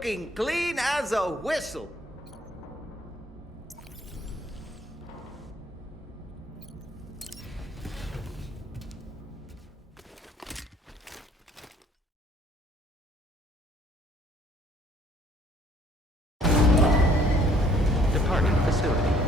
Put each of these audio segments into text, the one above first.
looking clean as a whistle. Departing facility.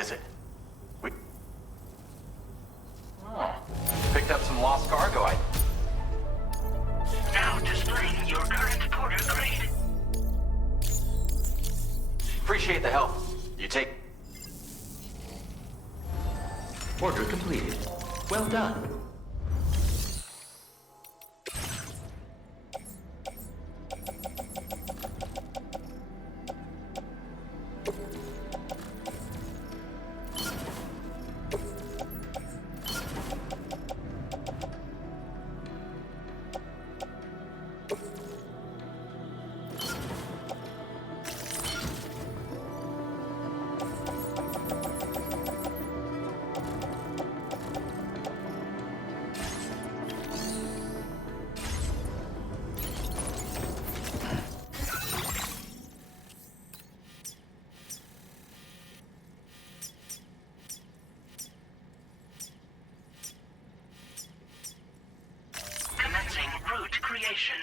visit. We... Oh, picked up some lost cargo. Now displaying your current porter grade. Appreciate the help. You take... Order completed. Well done. Route creation.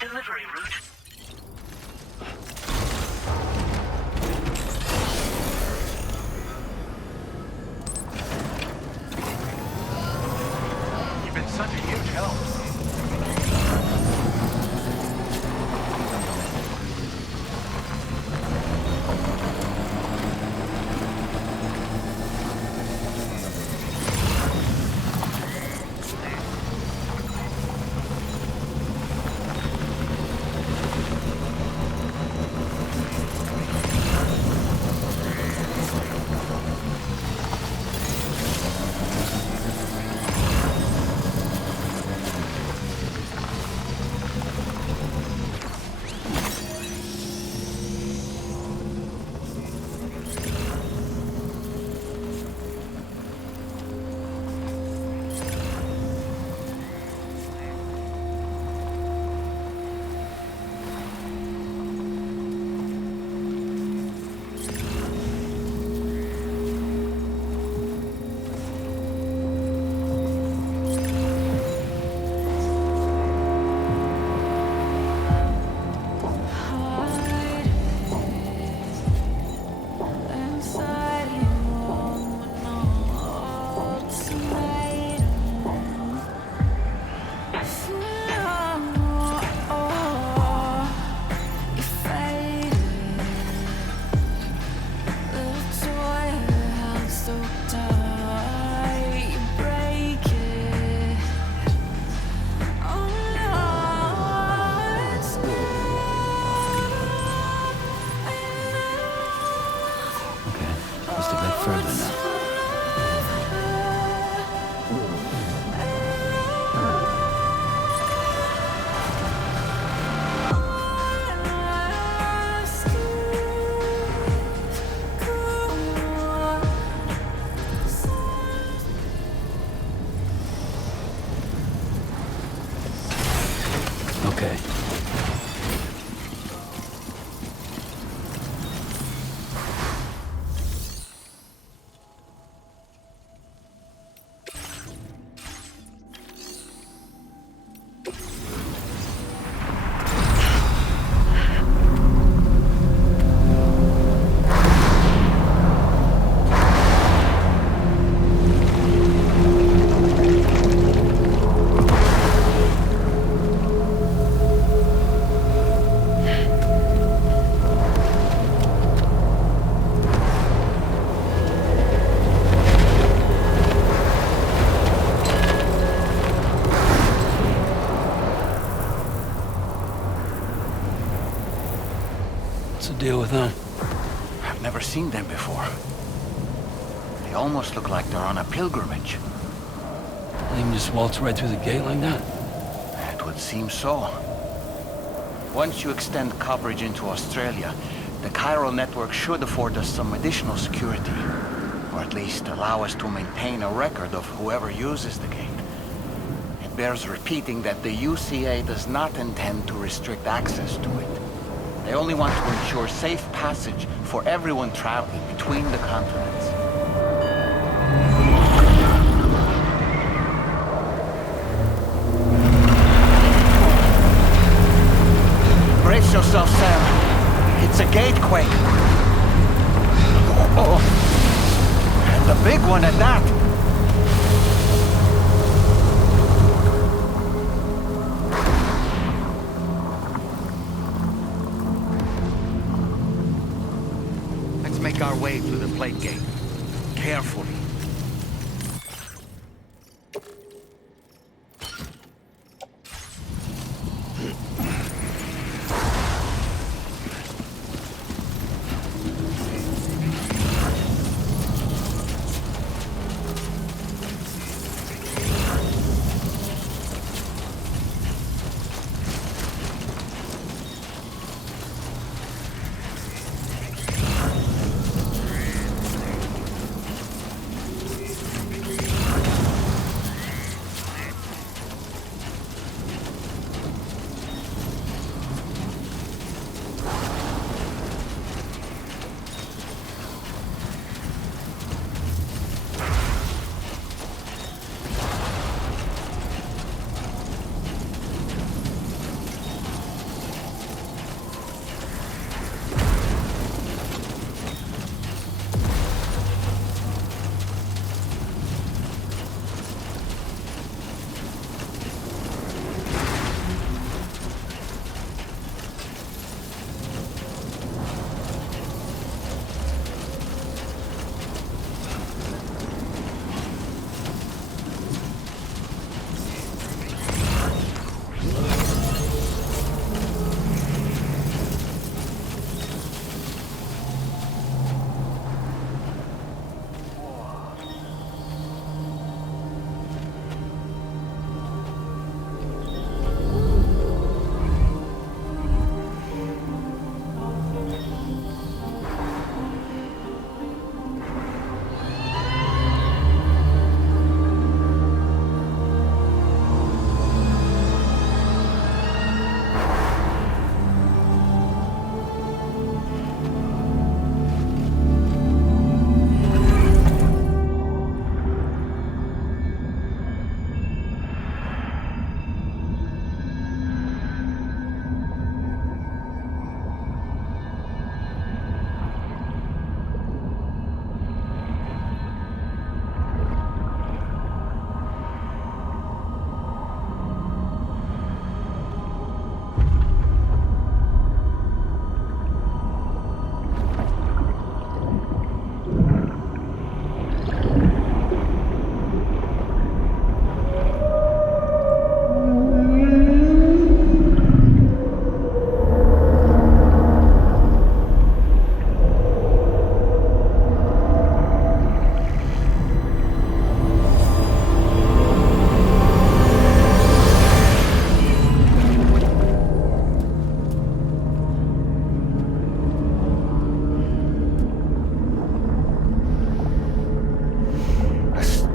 Delivery route. You've been such a huge help. Okay. Deal with them. I've never seen them before. They almost look like they're on a pilgrimage. They can just waltz right through the gate like that? It would seem so. Once you extend coverage into Australia, the chiral network should afford us some additional security. Or at least allow us to maintain a record of whoever uses the gate. It bears repeating that the UCA does not intend to restrict access to it. They only want to ensure safe passage for everyone traveling between the continents. Brace yourself, Sam. It's a gatequake. Oh. And a big one at that. Let's make our way through the plate gate. Carefully.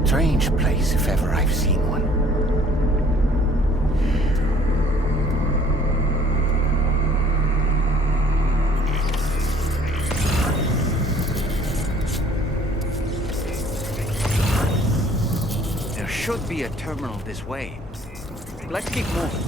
Strange place, if ever I've seen one. There should be a terminal this way. Let's keep moving.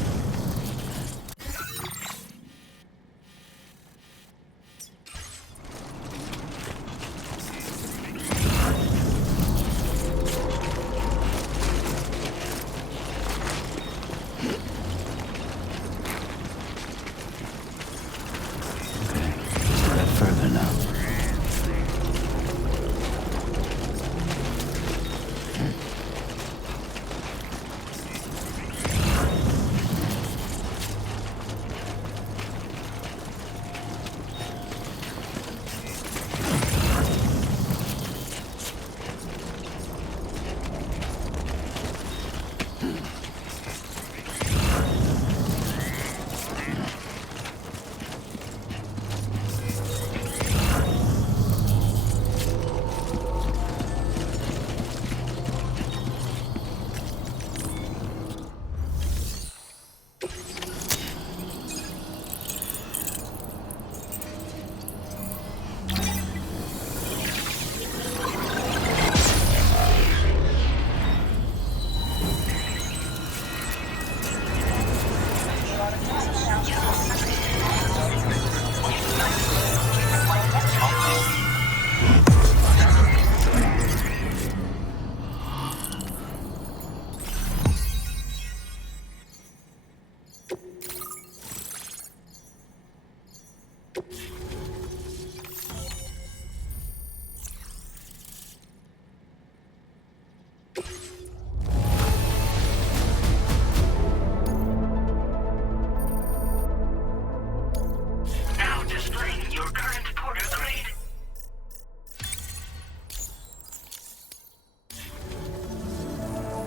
Now displaying your current porter grade.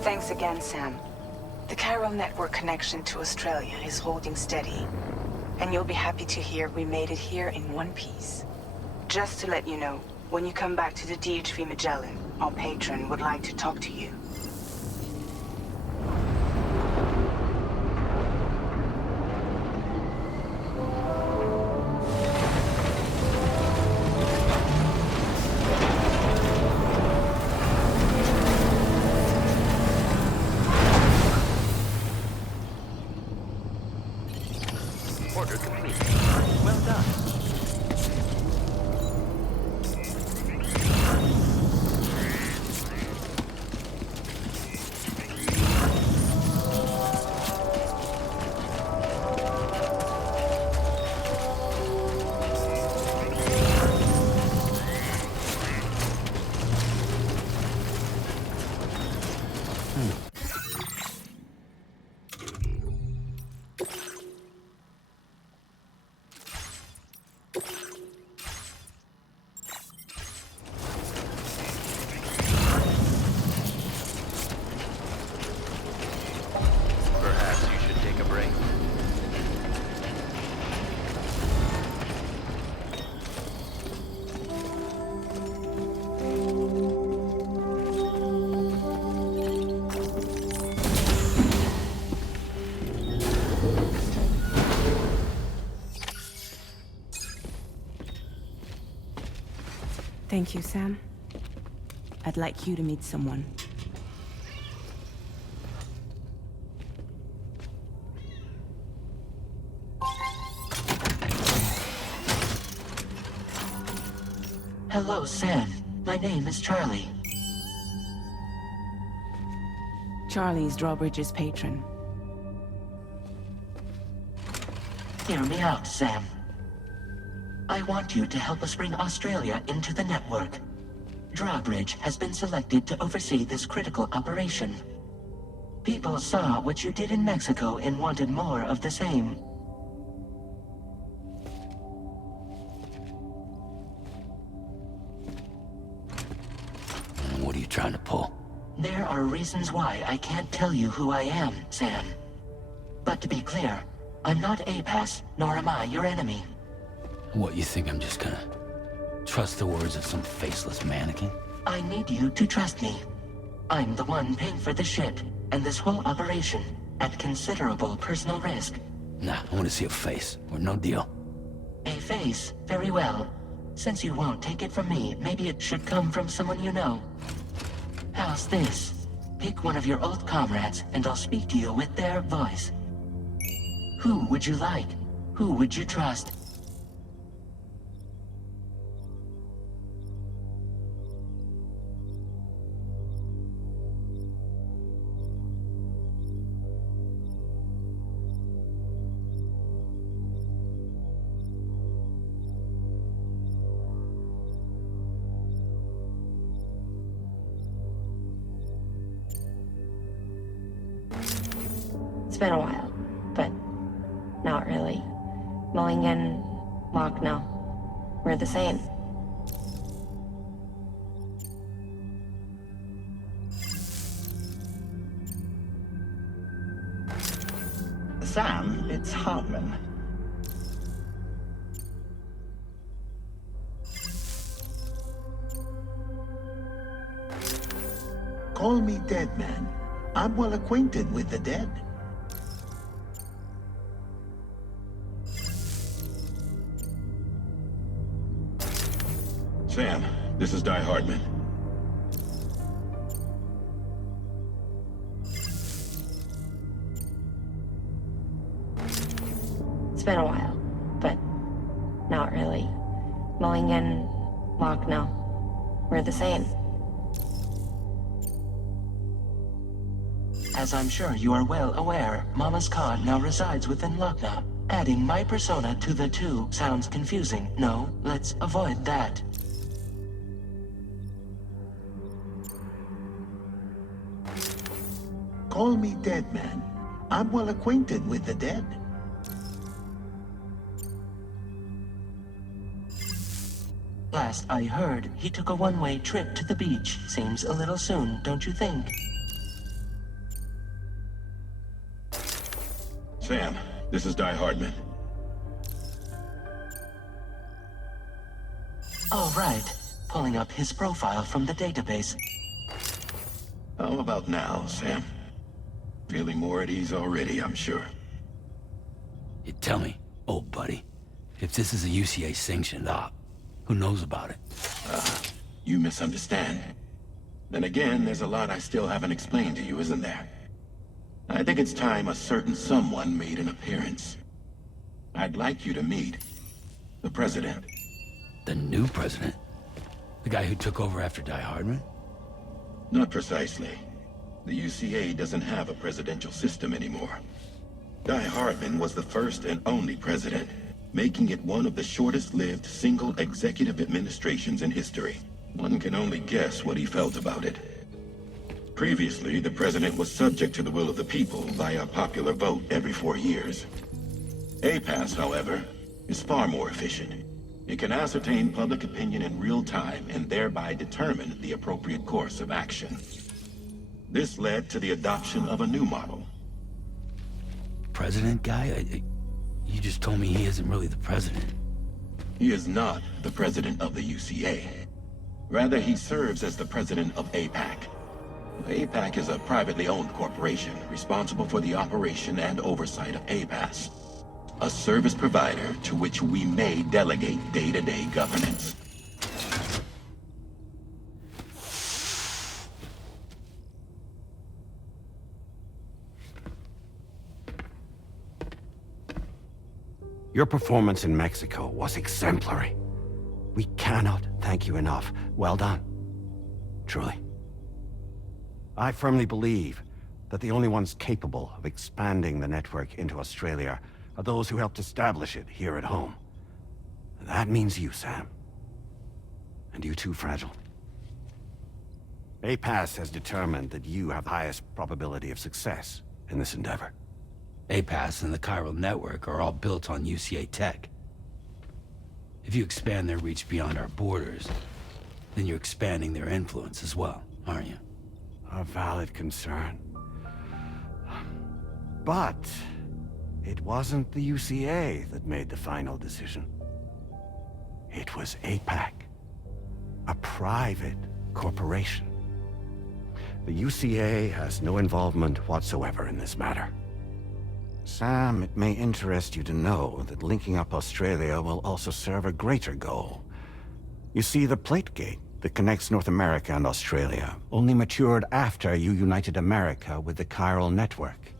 Thanks again, Sam. The chiral network connection to Australia is holding steady. And you'll be happy to hear we made it here in one piece. Just to let you know, when you come back to the DHV Magellan, our patron would like to talk to you. Order complete. Well done. Perhaps you should take a break. Thank you, Sam. I'd like you to meet someone. Hello, Sam. My name is Charlie. Charlie's Drawbridge's patron. Hear me out, Sam. I want you to help us bring Australia into the network. Drawbridge has been selected to oversee this critical operation. People saw what you did in Mexico and wanted more of the same. What are you trying to pull? There are reasons why I can't tell you who I am, Sam. But to be clear, I'm not APAS, nor am I your enemy. What, you think I'm just gonna trust the words of some faceless mannequin? I need you to trust me. I'm the one paying for the ship and this whole operation at considerable personal risk. Nah, I want to see a face, or no deal. A face? Very well. Since you won't take it from me, maybe it should come from someone you know. How's this? Pick one of your old comrades, and I'll speak to you with their voice. Who would you like? Who would you trust? It's been a while, but not really. Mulligan, Lochno, we're the same. Sam, it's Hartman. Call me Dead Man. I'm well acquainted with the dead. Sam, this is Di Hartman. It's been a while, but not really. Mulligan, Lochno, we're the same. As I'm sure you are well aware, Mama's Khan now resides within Lochna. Adding my persona to the two sounds confusing. No, let's avoid that. Call me Dead Man. I'm well acquainted with the dead. Last I heard, he took a one-way trip to the beach. Seems a little soon, don't you think? Sam, this is Hardman. All right. Pulling up his profile from the database. How about now, Sam? Feeling more at ease already, I'm sure. You tell me, old buddy, if this is a UCA-sanctioned op, who knows about it? You misunderstand. Then again, there's a lot I still haven't explained to you, isn't there? I think it's time a certain someone made an appearance. I'd like you to meet the President. The new president? The guy who took over after Hardman? Not precisely. The UCA doesn't have a presidential system anymore. Hardman was the first and only president, making it one of the shortest-lived single executive administrations in history. One can only guess what he felt about it. Previously, the president was subject to the will of the people via popular vote every 4 years. APAS, however, is far more efficient. It can ascertain public opinion in real time and thereby determine the appropriate course of action. This led to the adoption of a new model. President guy? You just told me he isn't really the president. He is not the president of the UCA. Rather, he serves as the president of APAC. APAC is a privately owned corporation responsible for the operation and oversight of APAS, a service provider to which we may delegate day-to-day governance. Your performance in Mexico was exemplary. We cannot thank you enough. Well done. Truly. I firmly believe that the only ones capable of expanding the network into Australia are those who helped establish it here at home. That means you, Sam. And you too, Fragile. APAS has determined that you have the highest probability of success in this endeavor. APAS and the chiral network are all built on UCA tech. If you expand their reach beyond our borders, then you're expanding their influence as well, aren't you? A valid concern. But it wasn't the UCA that made the final decision. It was APAC, a private corporation. The UCA has no involvement whatsoever in this matter. Sam, it may interest you to know that linking up Australia will also serve a greater goal. You see, the plate gate that connects North America and Australia only matured after you united America with the chiral network.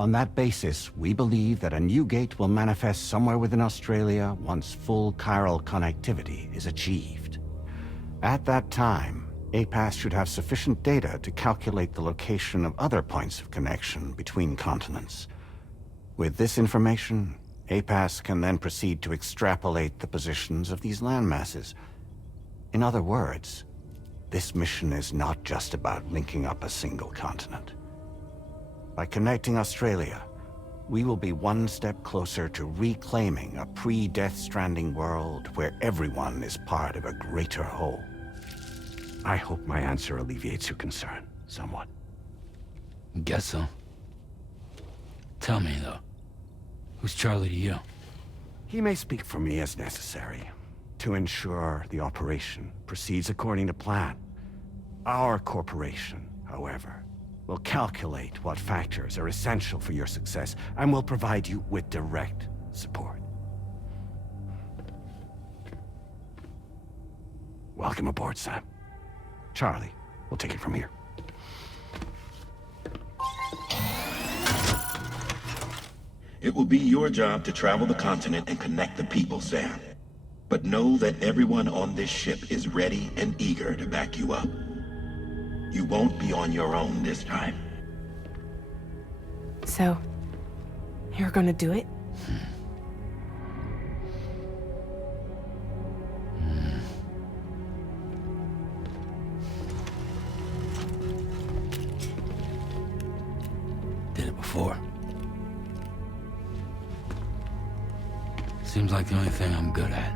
On that basis, we believe that a new gate will manifest somewhere within Australia once full chiral connectivity is achieved. At that time, APAS should have sufficient data to calculate the location of other points of connection between continents. With this information, APAS can then proceed to extrapolate the positions of these landmasses. In other words, this mission is not just about linking up a single continent. By connecting Australia, we will be one step closer to reclaiming a pre-Death Stranding world where everyone is part of a greater whole. I hope my answer alleviates your concern somewhat. Guess so. Tell me, though, who's Charlie to you? He may speak for me as necessary to ensure the operation proceeds according to plan. Our corporation, however, will calculate what factors are essential for your success and will provide you with direct support. Welcome aboard, Sam. Charlie, we'll take it from here. It will be your job to travel the continent and connect the people, Sam. But know that everyone on this ship is ready and eager to back you up. You won't be on your own this time. So, you're gonna do it? Did it before. Seems like the only thing I'm good at.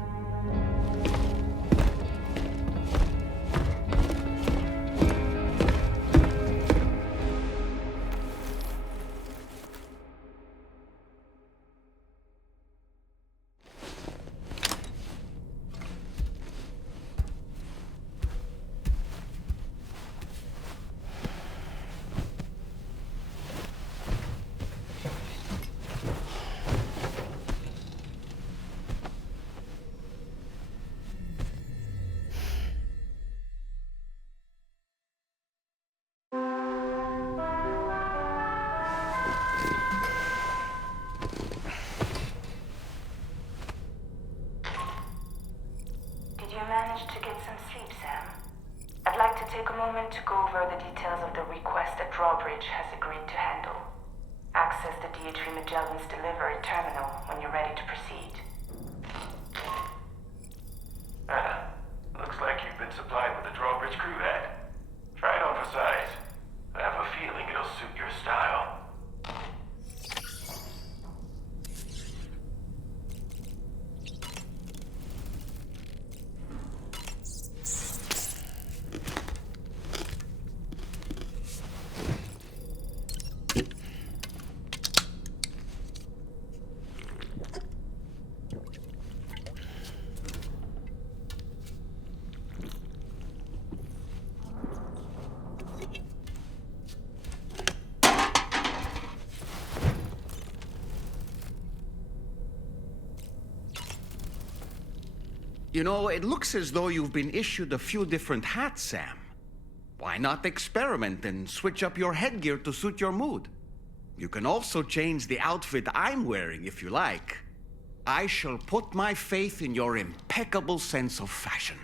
Did you manage to get some sleep, Sam? I'd like to take a moment to go over the details of the request that Drawbridge has agreed to handle. Access the D3 Magellan's delivery terminal when you're ready to proceed. Looks like you've been supplied with the Drawbridge crew hat. Try it on for size. I have a feeling it'll suit your style. You know, it looks as though you've been issued a few different hats, Sam. Why not experiment and switch up your headgear to suit your mood? You can also change the outfit I'm wearing if you like. I shall put my faith in your impeccable sense of fashion.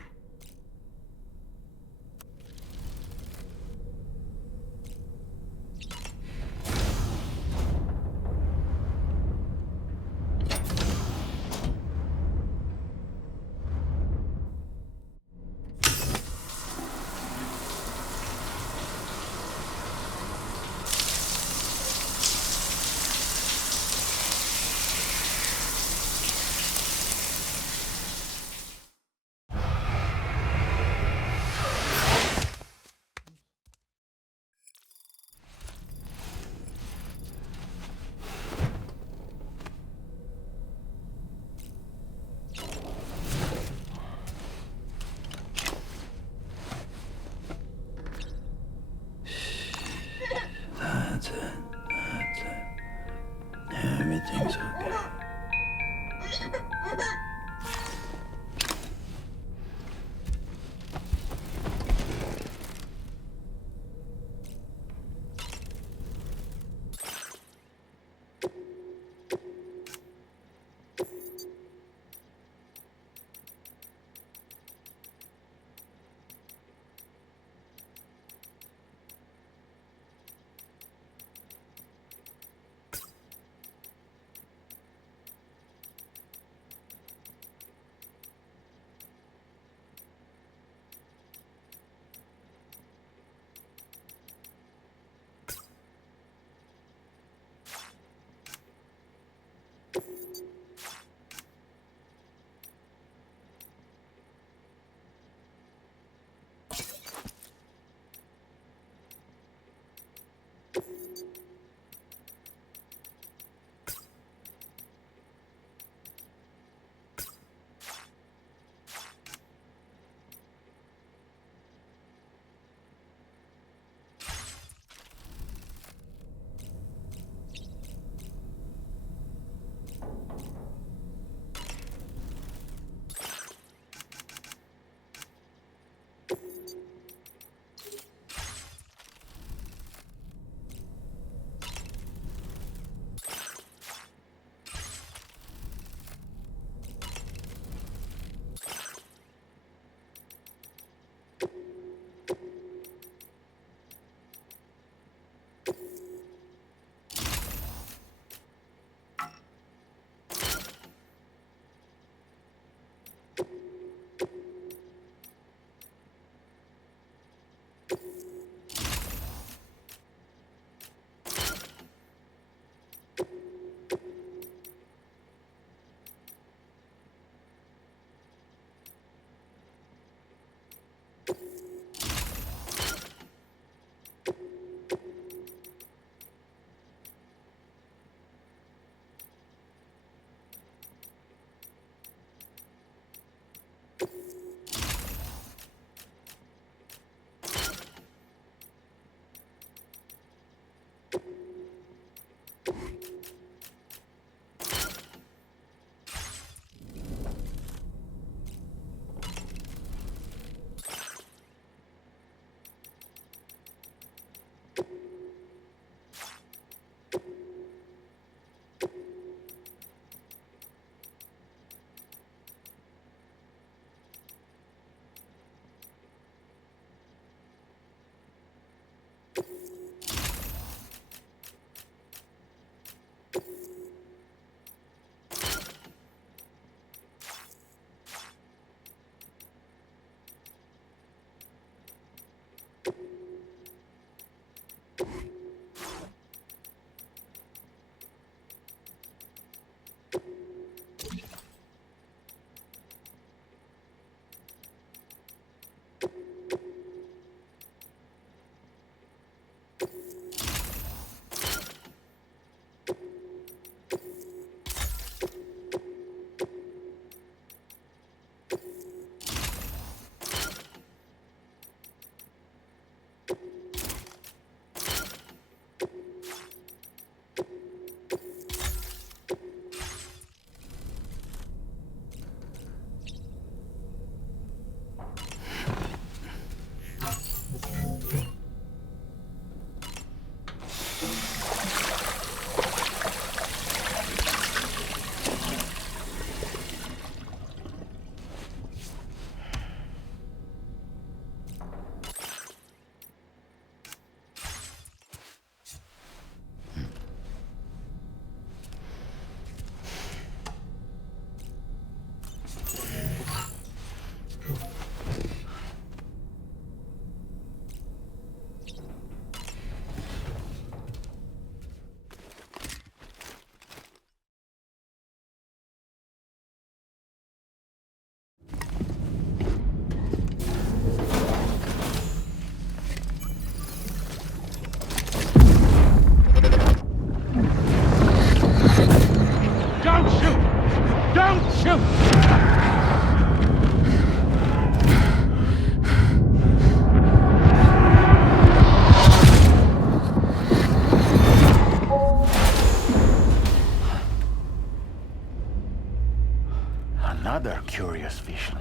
Another curious vision.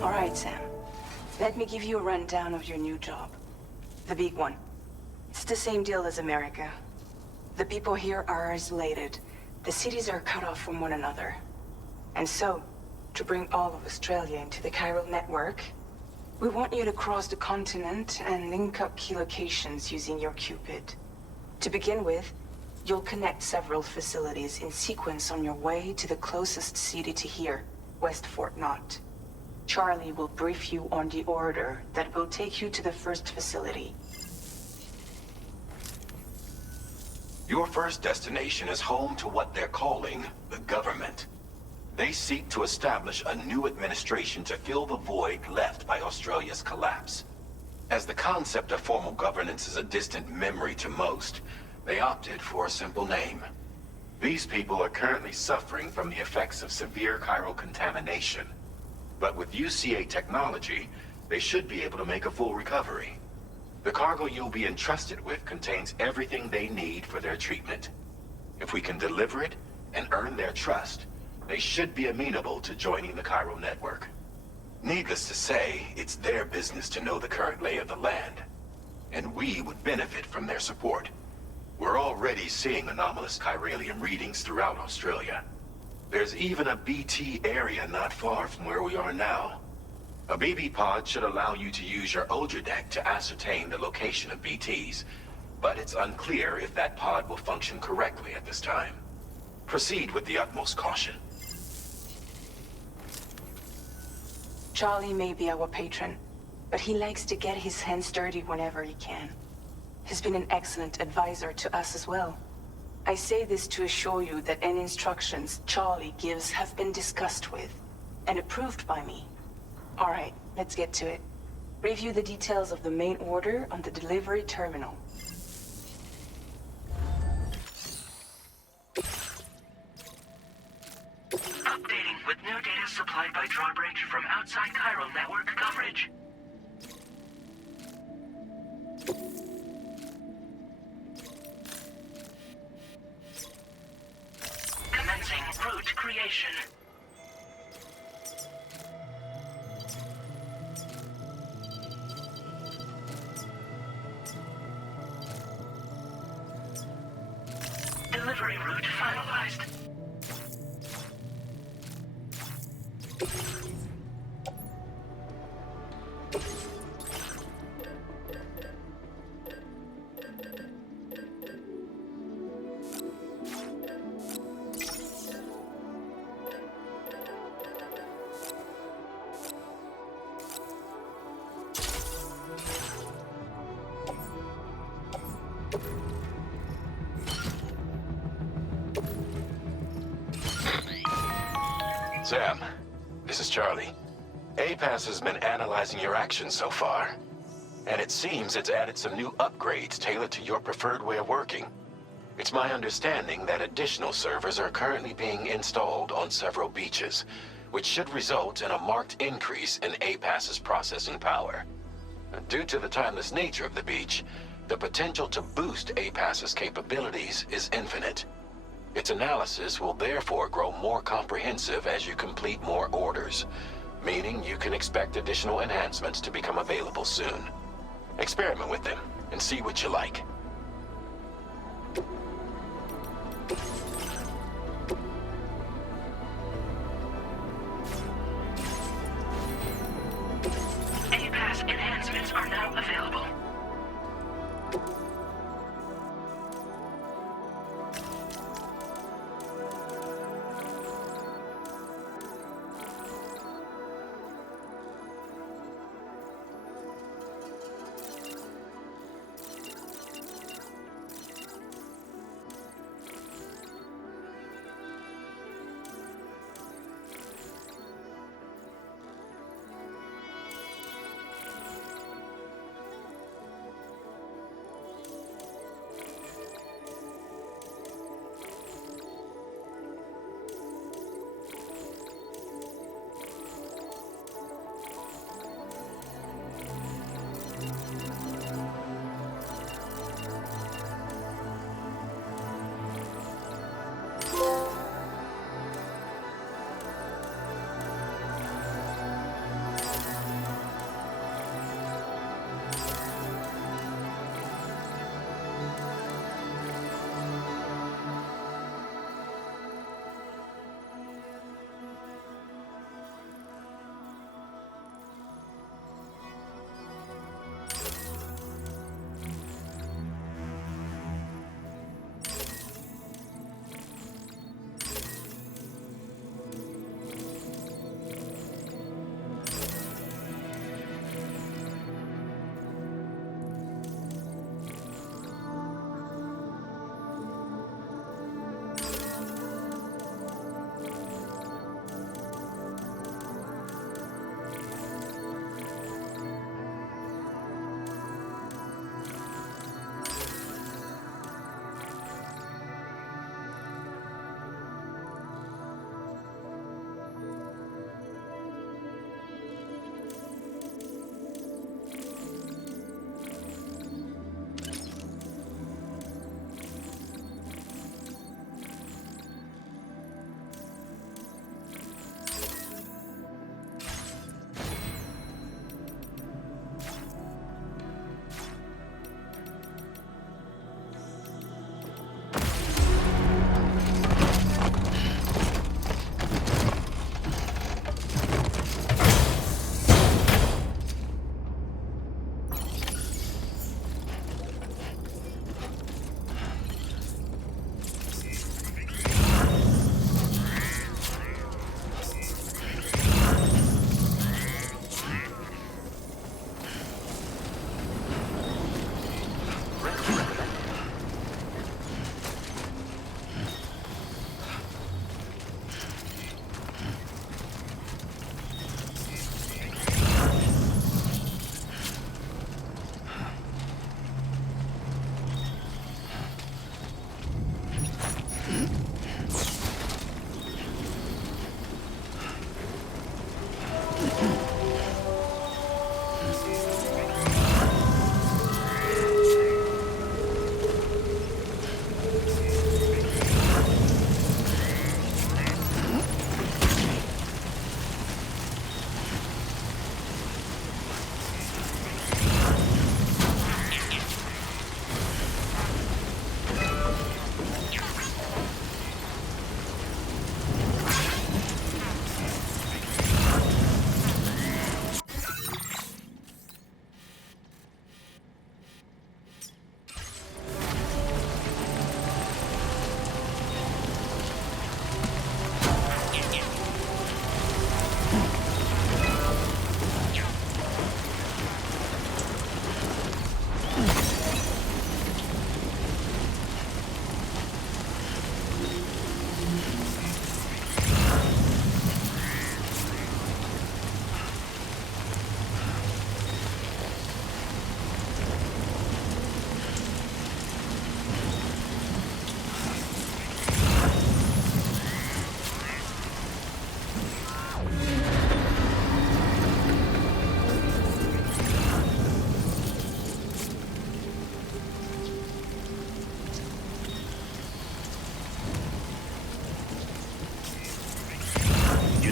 All right, Sam. Let me give you a rundown of your new job. The big one. It's the same deal as America. The people here are isolated. The cities are cut off from one another. And so, to bring all of Australia into the chiral network, we want you to cross the continent and link up key locations using your Cupid. To begin with, you'll connect several facilities in sequence on your way to the closest city to here, West Fort Knott. Charlie will brief you on the order that will take you to the first facility. Your first destination is home to what they're calling the government. They seek to establish a new administration to fill the void left by Australia's collapse. As the concept of formal governance is a distant memory to most, they opted for a simple name. These people are currently suffering from the effects of severe chiral contamination. But with UCA technology, they should be able to make a full recovery. The cargo you'll be entrusted with contains everything they need for their treatment. If we can deliver it and earn their trust, they should be amenable to joining the chiral network. Needless to say, it's their business to know the current lay of the land, and we would benefit from their support. We're already seeing anomalous chiralium readings throughout Australia. There's even a BT area not far from where we are now. A BB pod should allow you to use your Ultra deck to ascertain the location of BTs, but it's unclear if that pod will function correctly at this time. Proceed with the utmost caution. Charlie may be our patron, but he likes to get his hands dirty whenever he can. He's been an excellent advisor to us as well. I say this to assure you that any instructions Charlie gives have been discussed with and approved by me. All right, let's get to it. Review the details of the main order on the delivery terminal. Updating with new data supplied by Drawbridge from outside chiral network coverage. Commencing route creation. delivery route finalized. Sam, this is Charlie. APAS has been analyzing your actions so far, and it seems it's added some new upgrades tailored to your preferred way of working. It's my understanding that additional servers are currently being installed on several beaches, which should result in a marked increase in APAS's processing power. Due to the timeless nature of the beach, the potential to boost APAS's capabilities is infinite. Its analysis will therefore grow more comprehensive as you complete more orders, meaning you can expect additional enhancements to become available soon. Experiment with them and see what you like. APAS enhancements are now available.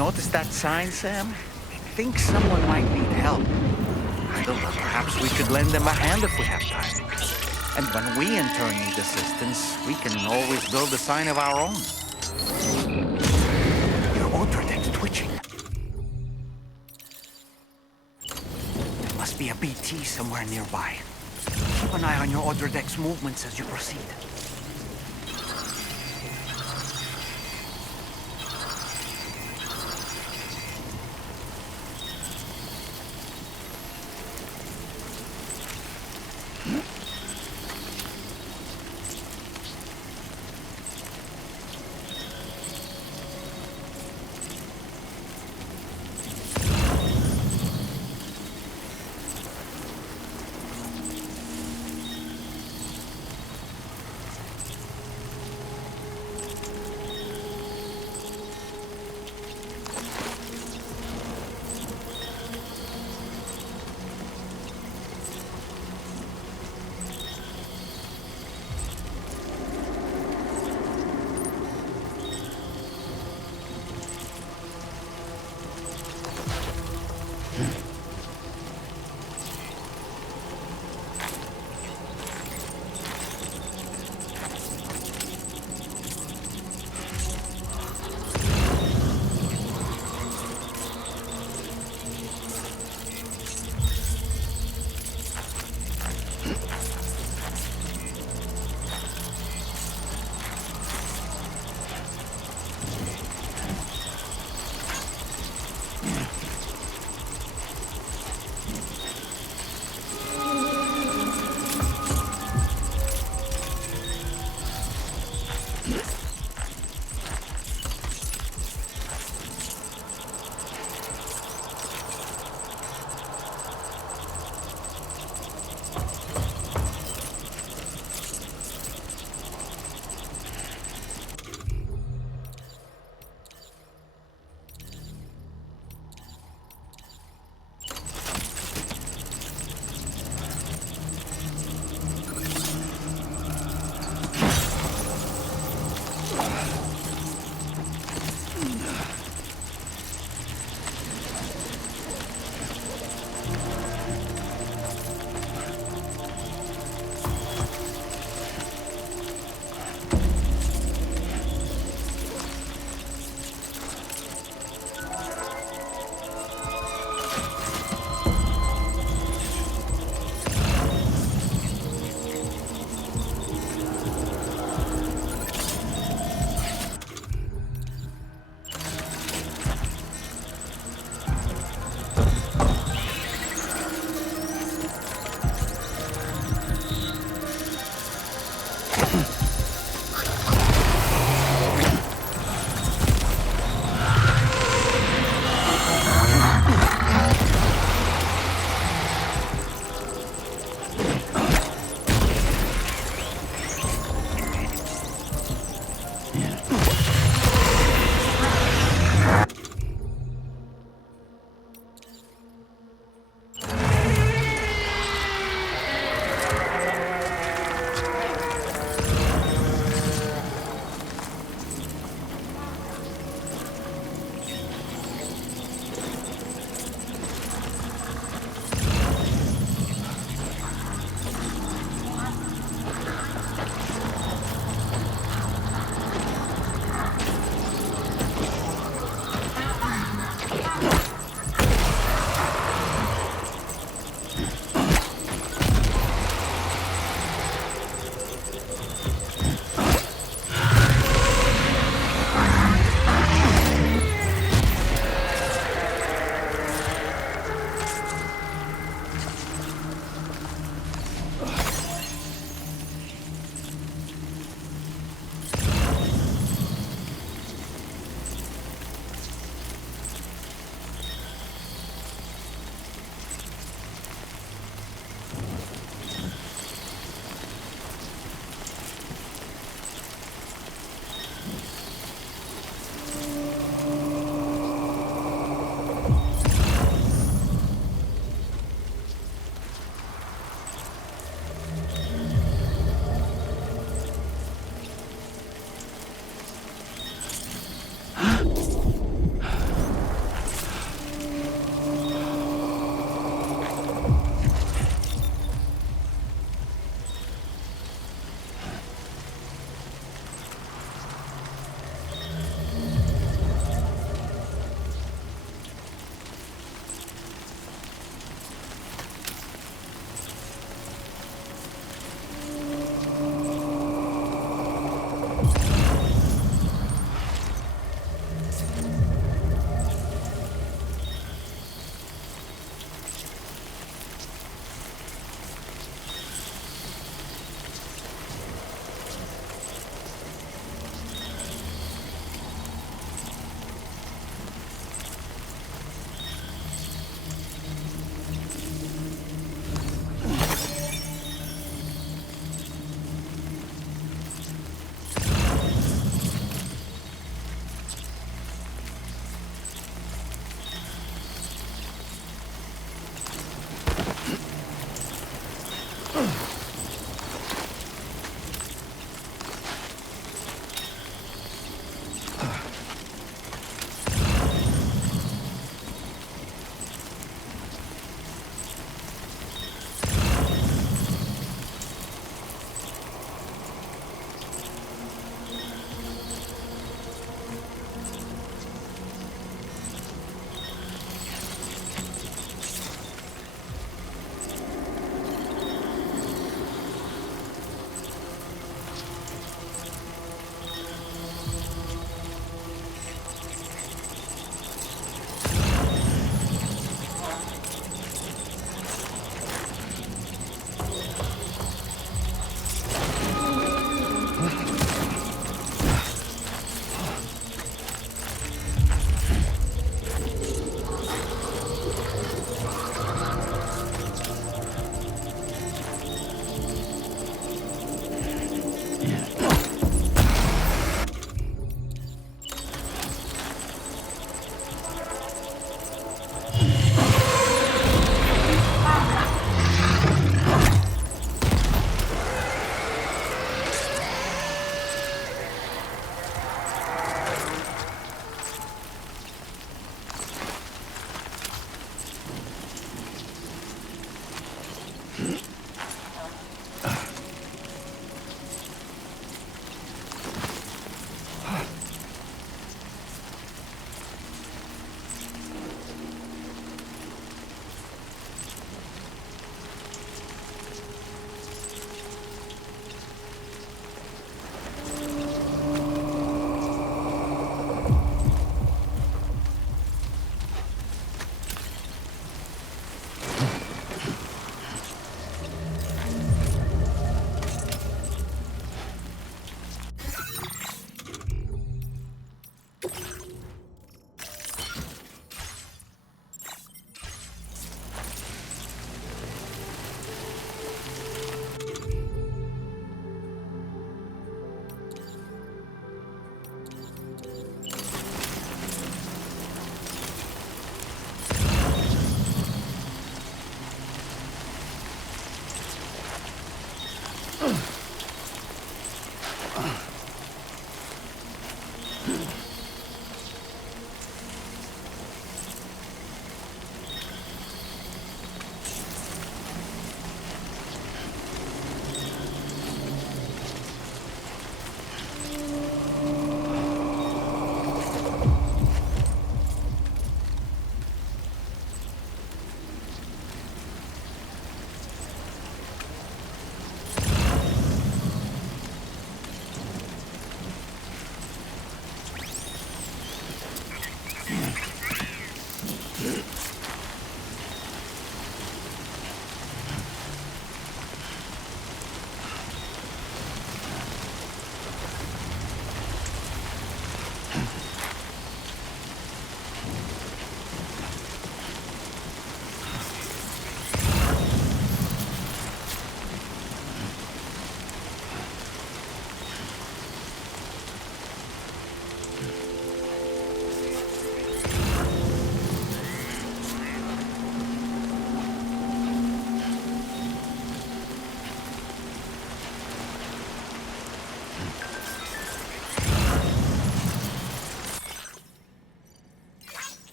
notice that sign, Sam? I think someone might need help. I don't know, perhaps we could lend them a hand if we have time. And when we in turn need assistance, we can always build a sign of our own. Your order deck's twitching. There must be a BT somewhere nearby. Keep an eye on your order deck's movements as you proceed.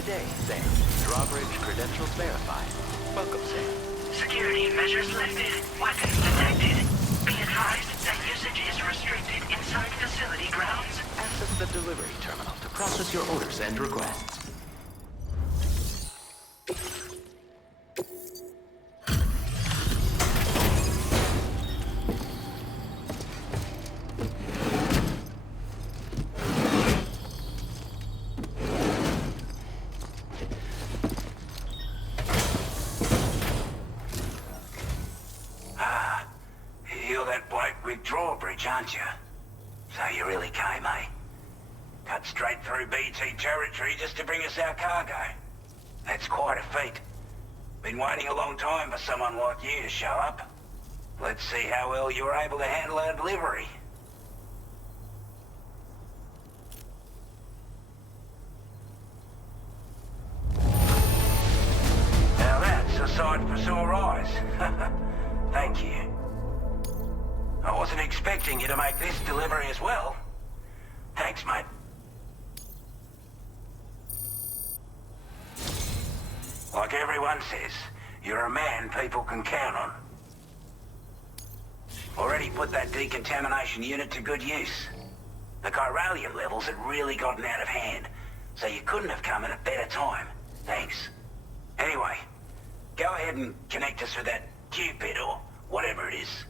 Good day, Sam. Drawbridge credentials verified. Welcome, Sam. Security measures lifted. Weapons detected. Be advised that usage is restricted inside facility grounds. Access the delivery terminal to process your orders and requests. You're that bloke with drawbridge, aren't you? So you really came, eh? Cut straight through BT territory just to bring us our cargo. That's quite a feat. Been waiting a long time for someone like you to show up. Let's see how well you were able to handle our delivery. Now that's a sight for sore eyes. Thank you. I wasn't expecting you to make this delivery as well. Thanks, mate. Like everyone says, you're a man people can count on. Already put that decontamination unit to good use. The chiralium levels had really gotten out of hand, so you couldn't have come at a better time. Thanks. Anyway, go ahead and connect us with that Cupid or whatever it is.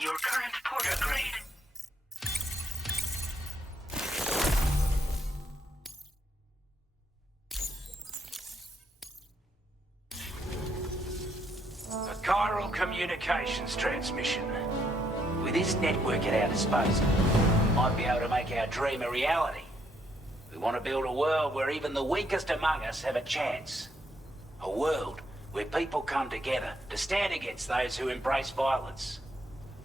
your current porter grade. A chiral communications transmission. With this network at our disposal, we might be able to make our dream a reality. We want to build a world where even the weakest among us have a chance. A world where people come together to stand against those who embrace violence.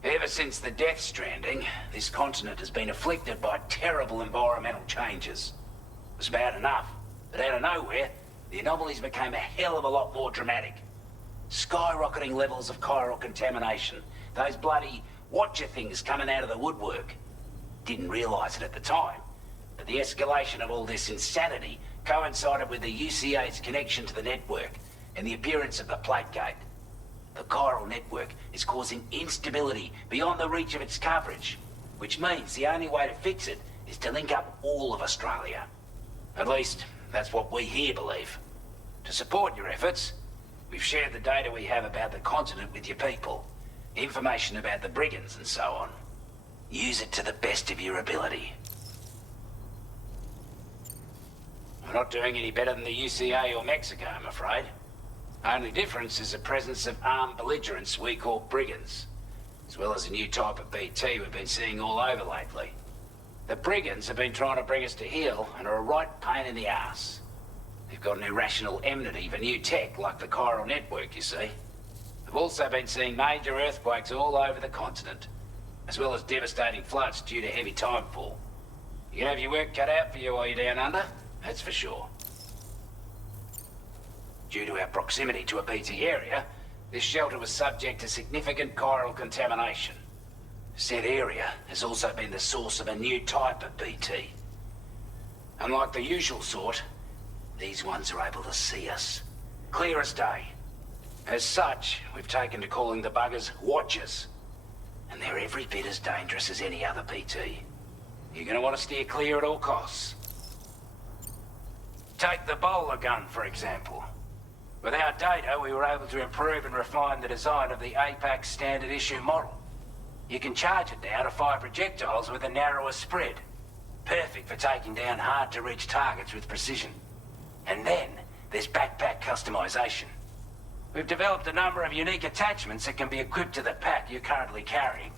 Ever since the Death Stranding, this continent has been afflicted by terrible environmental changes. It was bad enough, but out of nowhere, the anomalies became a hell of a lot more dramatic. Skyrocketing levels of chiral contamination. Those bloody watcher things coming out of the woodwork. Didn't realize it at the time, but the escalation of all this insanity coincided with the UCA's connection to the network and the appearance of the Plate Gate. The chiral network is causing instability beyond the reach of its coverage, which means the only way to fix it is to link up all of Australia. At least, that's what we here believe. To support your efforts, we've shared the data we have about the continent with your people. Information about the brigands and so on. Use it to the best of your ability. We're not doing any better than the UCA or Mexico, I'm afraid. Only difference is the presence of armed belligerents we call brigands, as well as a new type of BT we've been seeing all over lately. The brigands have been trying to bring us to heel and are a right pain in the ass. They've got an irrational enmity for new tech like the chiral network, you see. We've also been seeing major earthquakes all over the continent, as well as devastating floods due to heavy timefall. You can have your work cut out for you while you're down under, that's for sure. Due to our proximity to a BT area, this shelter was subject to significant chiral contamination. Said area has also been the source of a new type of BT. Unlike the usual sort, these ones are able to see us. Clear as day. As such, we've taken to calling the buggers Watchers. And they're every bit as dangerous as any other BT. You're gonna want to steer clear at all costs. Take the bowler gun, for example. With our data, we were able to improve and refine the design of the APAC standard issue model. You can charge it now to fire projectiles with a narrower spread. Perfect for taking down hard-to-reach targets with precision. And then, there's backpack customization. We've developed a number of unique attachments that can be equipped to the pack you're currently carrying.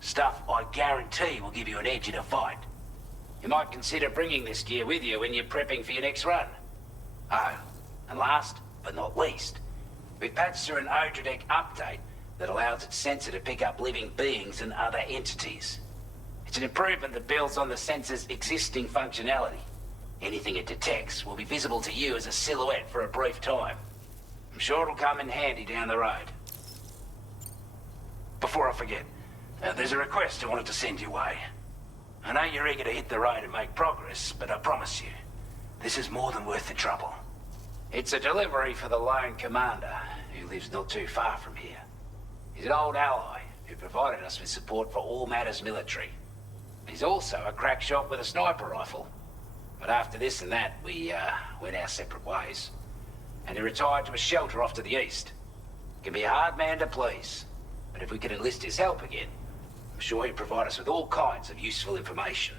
Stuff I guarantee will give you an edge in a fight. You might consider bringing this gear with you when you're prepping for your next run. Oh, and last but not least, we've patched through an Odradek update that allows its sensor to pick up living beings and other entities. It's an improvement that builds on the sensor's existing functionality. Anything it detects will be visible to you as a silhouette for a brief time. I'm sure it'll come in handy down the road. Before I forget, there's a request I wanted to send your way. I know you're eager to hit the road and make progress, but I promise you, this is more than worth the trouble. It's a delivery for the lone commander, who lives not too far from here. He's an old ally who provided us with support for all matters military. He's also a crack shot with a sniper rifle. But after this and that, we went our separate ways. And he retired to a shelter off to the east. Can be a hard man to please, but if we could enlist his help again, I'm sure he'd provide us with all kinds of useful information.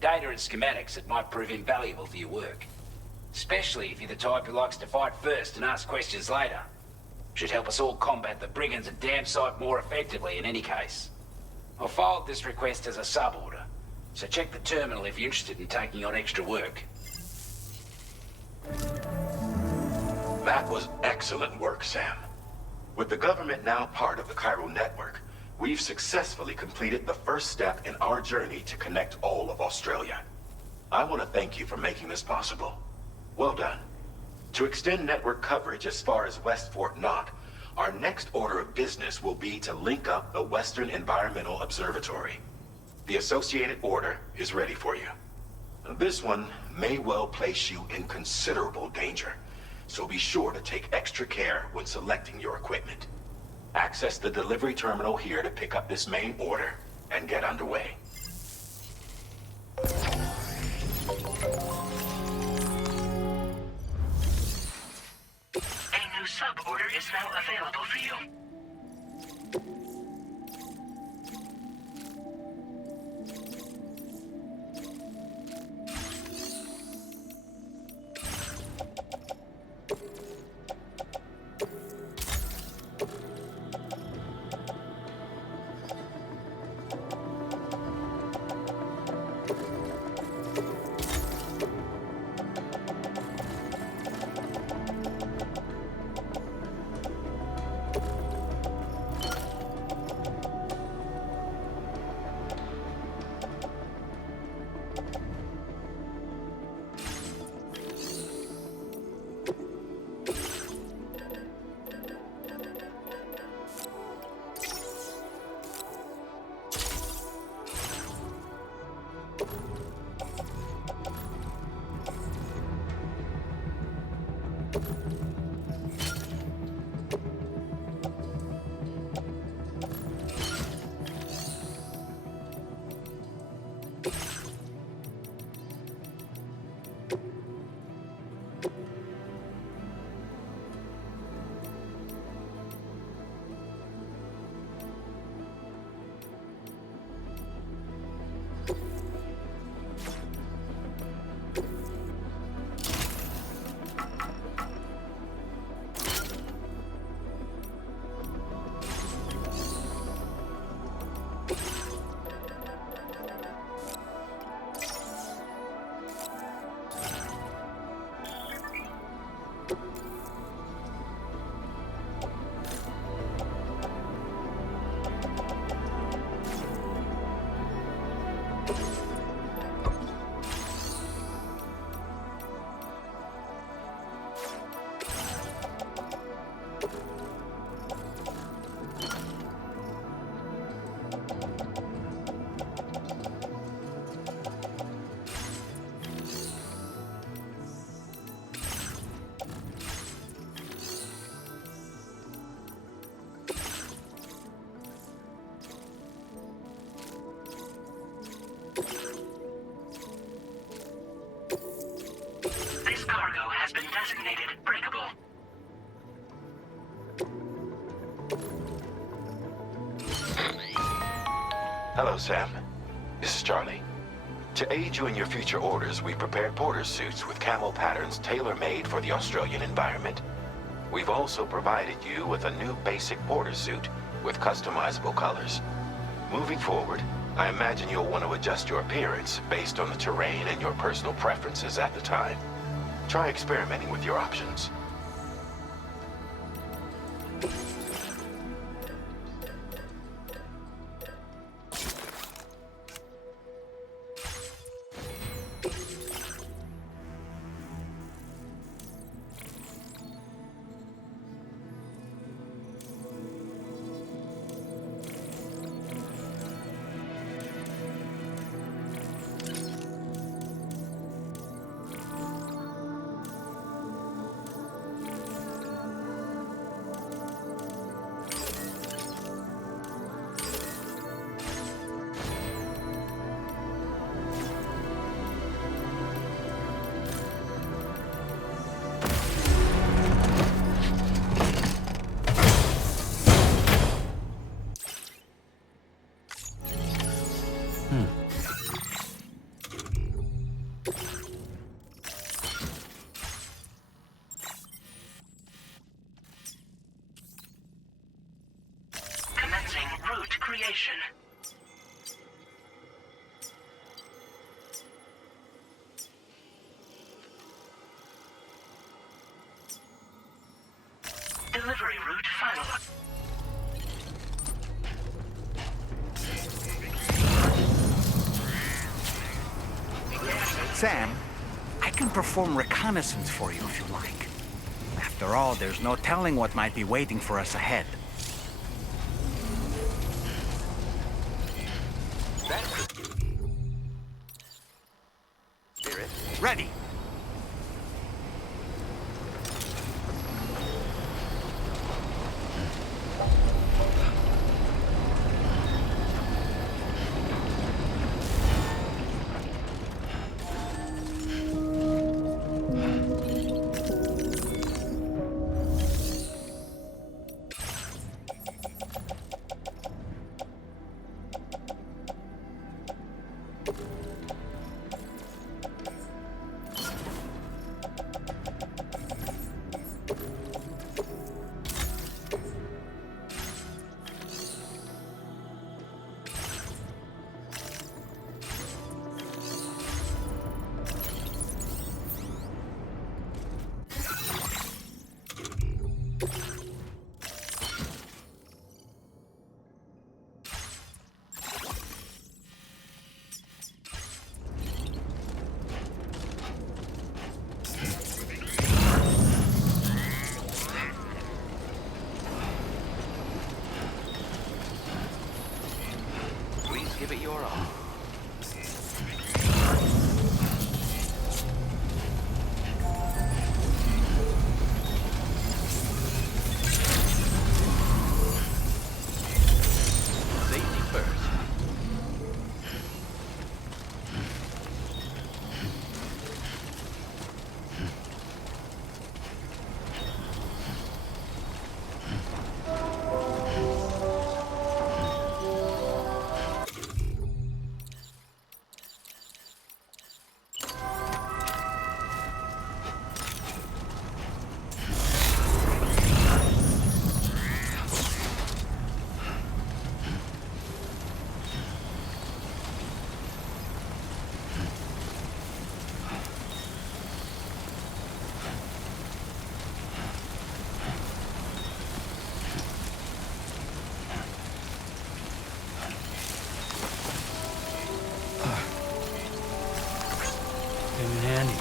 Data and schematics that might prove invaluable for your work. Especially if you're the type who likes to fight first and ask questions later. Should help us all combat the brigands at damn sight more effectively in any case. I'll forward this request as a sub-order, so check the terminal if you're interested in taking on extra work. That was excellent work, Sam. With the government now part of the chiral network, we've successfully completed the first step in our journey to connect all of Australia. I want to thank you for making this possible. Well done. To extend network coverage as far as West Fort Knott, our next order of business will be to link up the Western Environmental Observatory. The associated order is ready for you. This one may well place you in considerable danger, so be sure to take extra care when selecting your equipment. Access the delivery terminal here to pick up this main order and get underway. A new sub-order is now available for you. designated breakable. Hello, Sam. This is Charlie. To aid you in your future orders, we prepared porter suits with camo patterns tailor-made for the Australian environment. We've also provided you with a new basic porter suit with customizable colors. Moving forward, I imagine you'll want to adjust your appearance based on the terrain and your personal preferences at the time. Try experimenting with your options. Commencing route creation. Delivery route final. Sam, I can perform reconnaissance for you if you like. After all, there's no telling what might be waiting for us ahead. Ready. Give it your all. Safety first. Came in handy.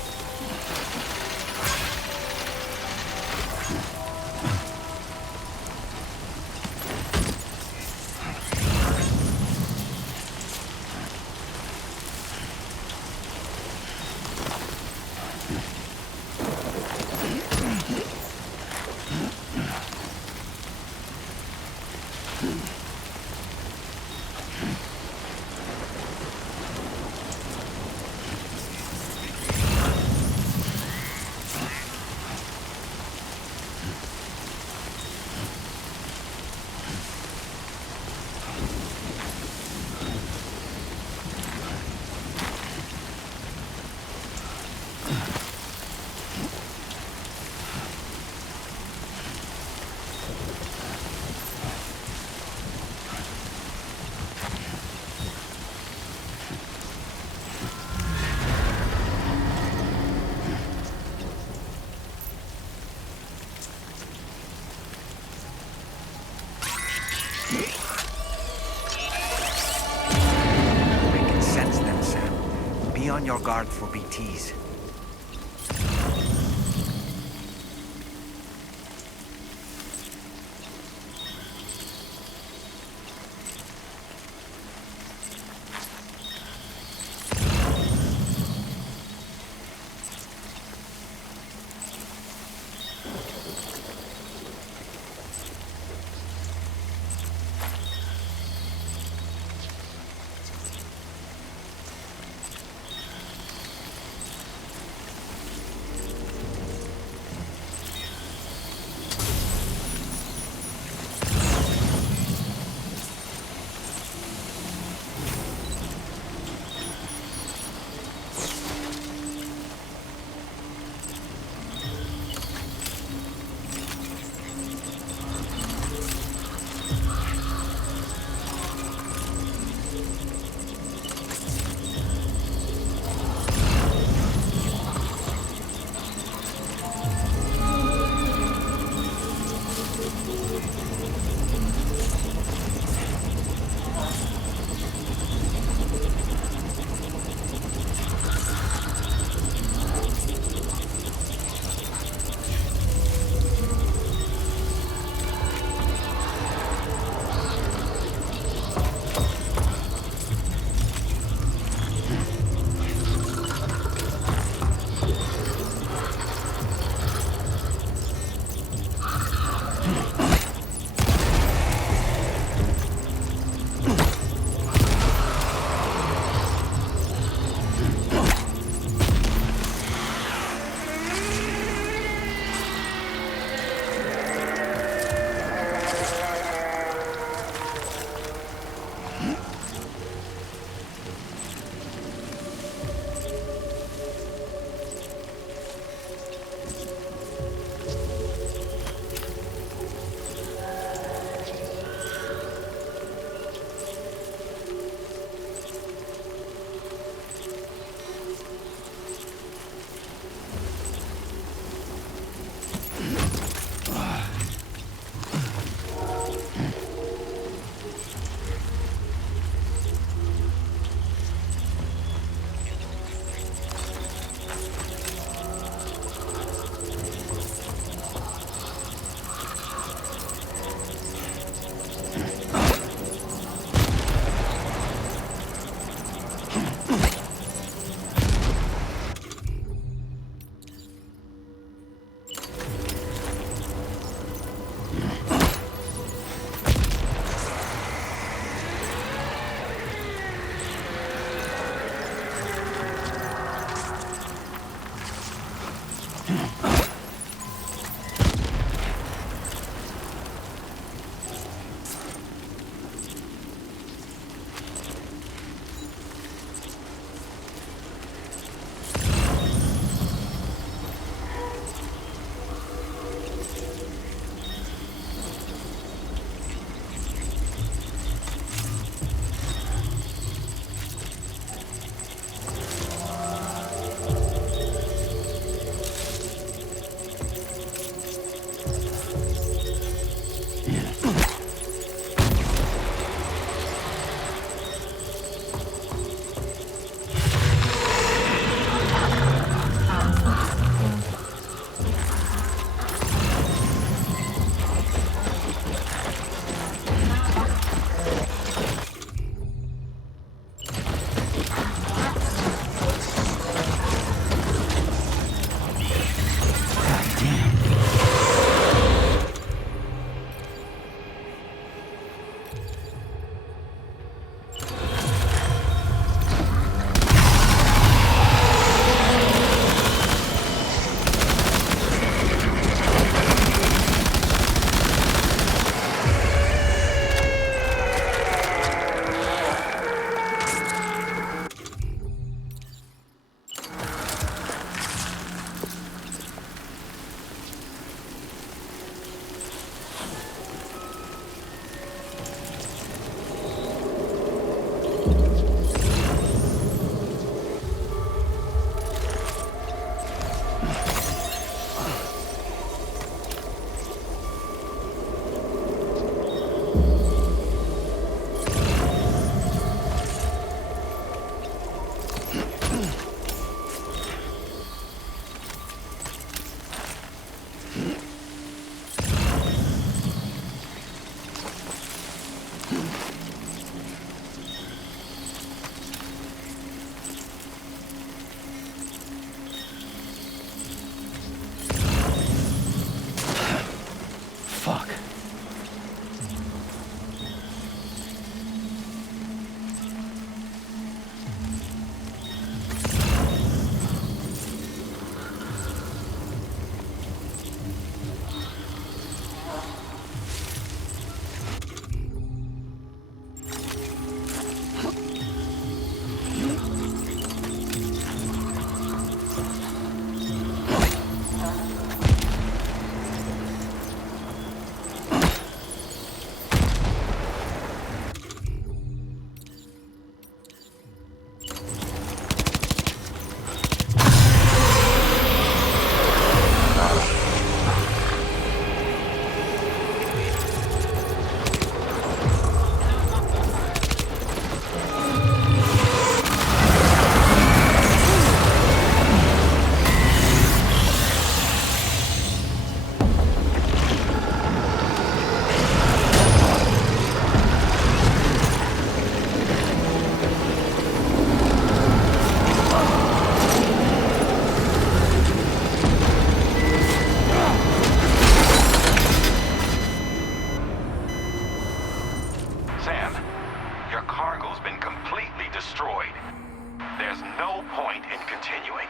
on your guard for BTs. Your cargo's been completely destroyed. There's no point in continuing.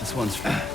This one's for...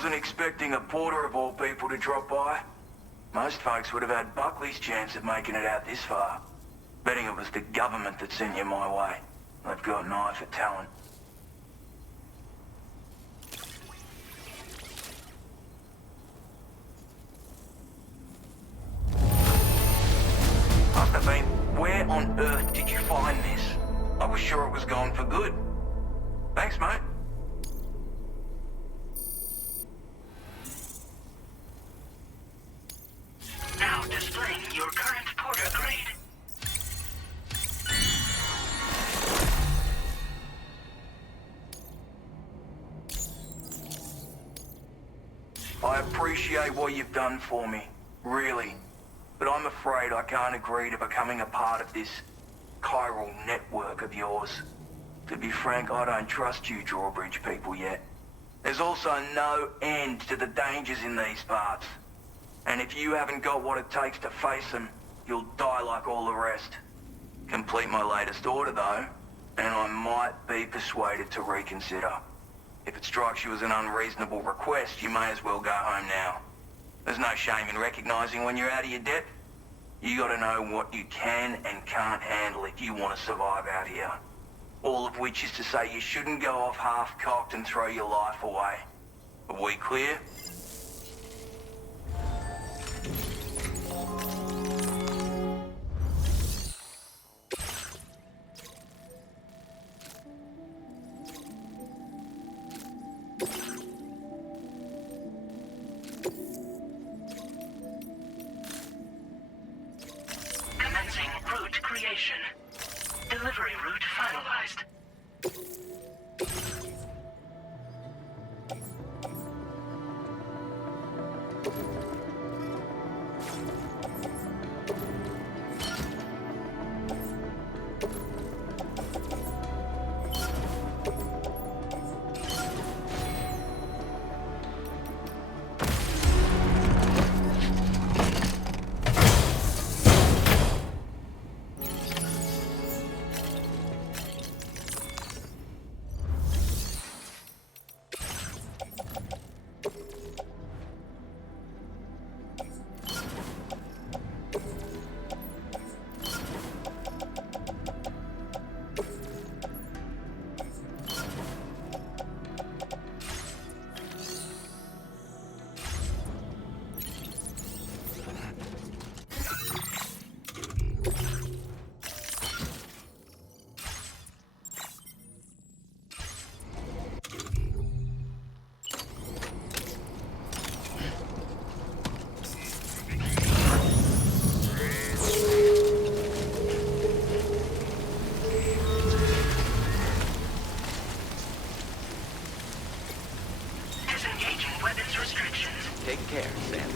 wasn't expecting a porter of all people to drop by. Most folks would have had Buckley's chance of making it out this far. Betting it was the government that sent you my way. They've got an eye for talent. Must have been. Where on earth did you find this? I was sure it was gone for good. Thanks, mate. Now displaying your current porter grade. I appreciate what you've done for me, really. But I'm afraid I can't agree to becoming a part of this chiral network of yours. To be frank, I don't trust you drawbridge people yet. There's also no end to the dangers in these parts. And if you haven't got what it takes to face them, you'll die like all the rest. Complete my latest order though, and I might be persuaded to reconsider. If it strikes you as an unreasonable request, you may as well go home now. There's no shame in recognizing when you're out of your depth. You gotta know what you can and can't handle if you want to survive out here. All of which is to say you shouldn't go off half-cocked and throw your life away. Are we clear? Commencing route creation. Delivery route finalized. Take care, Sam.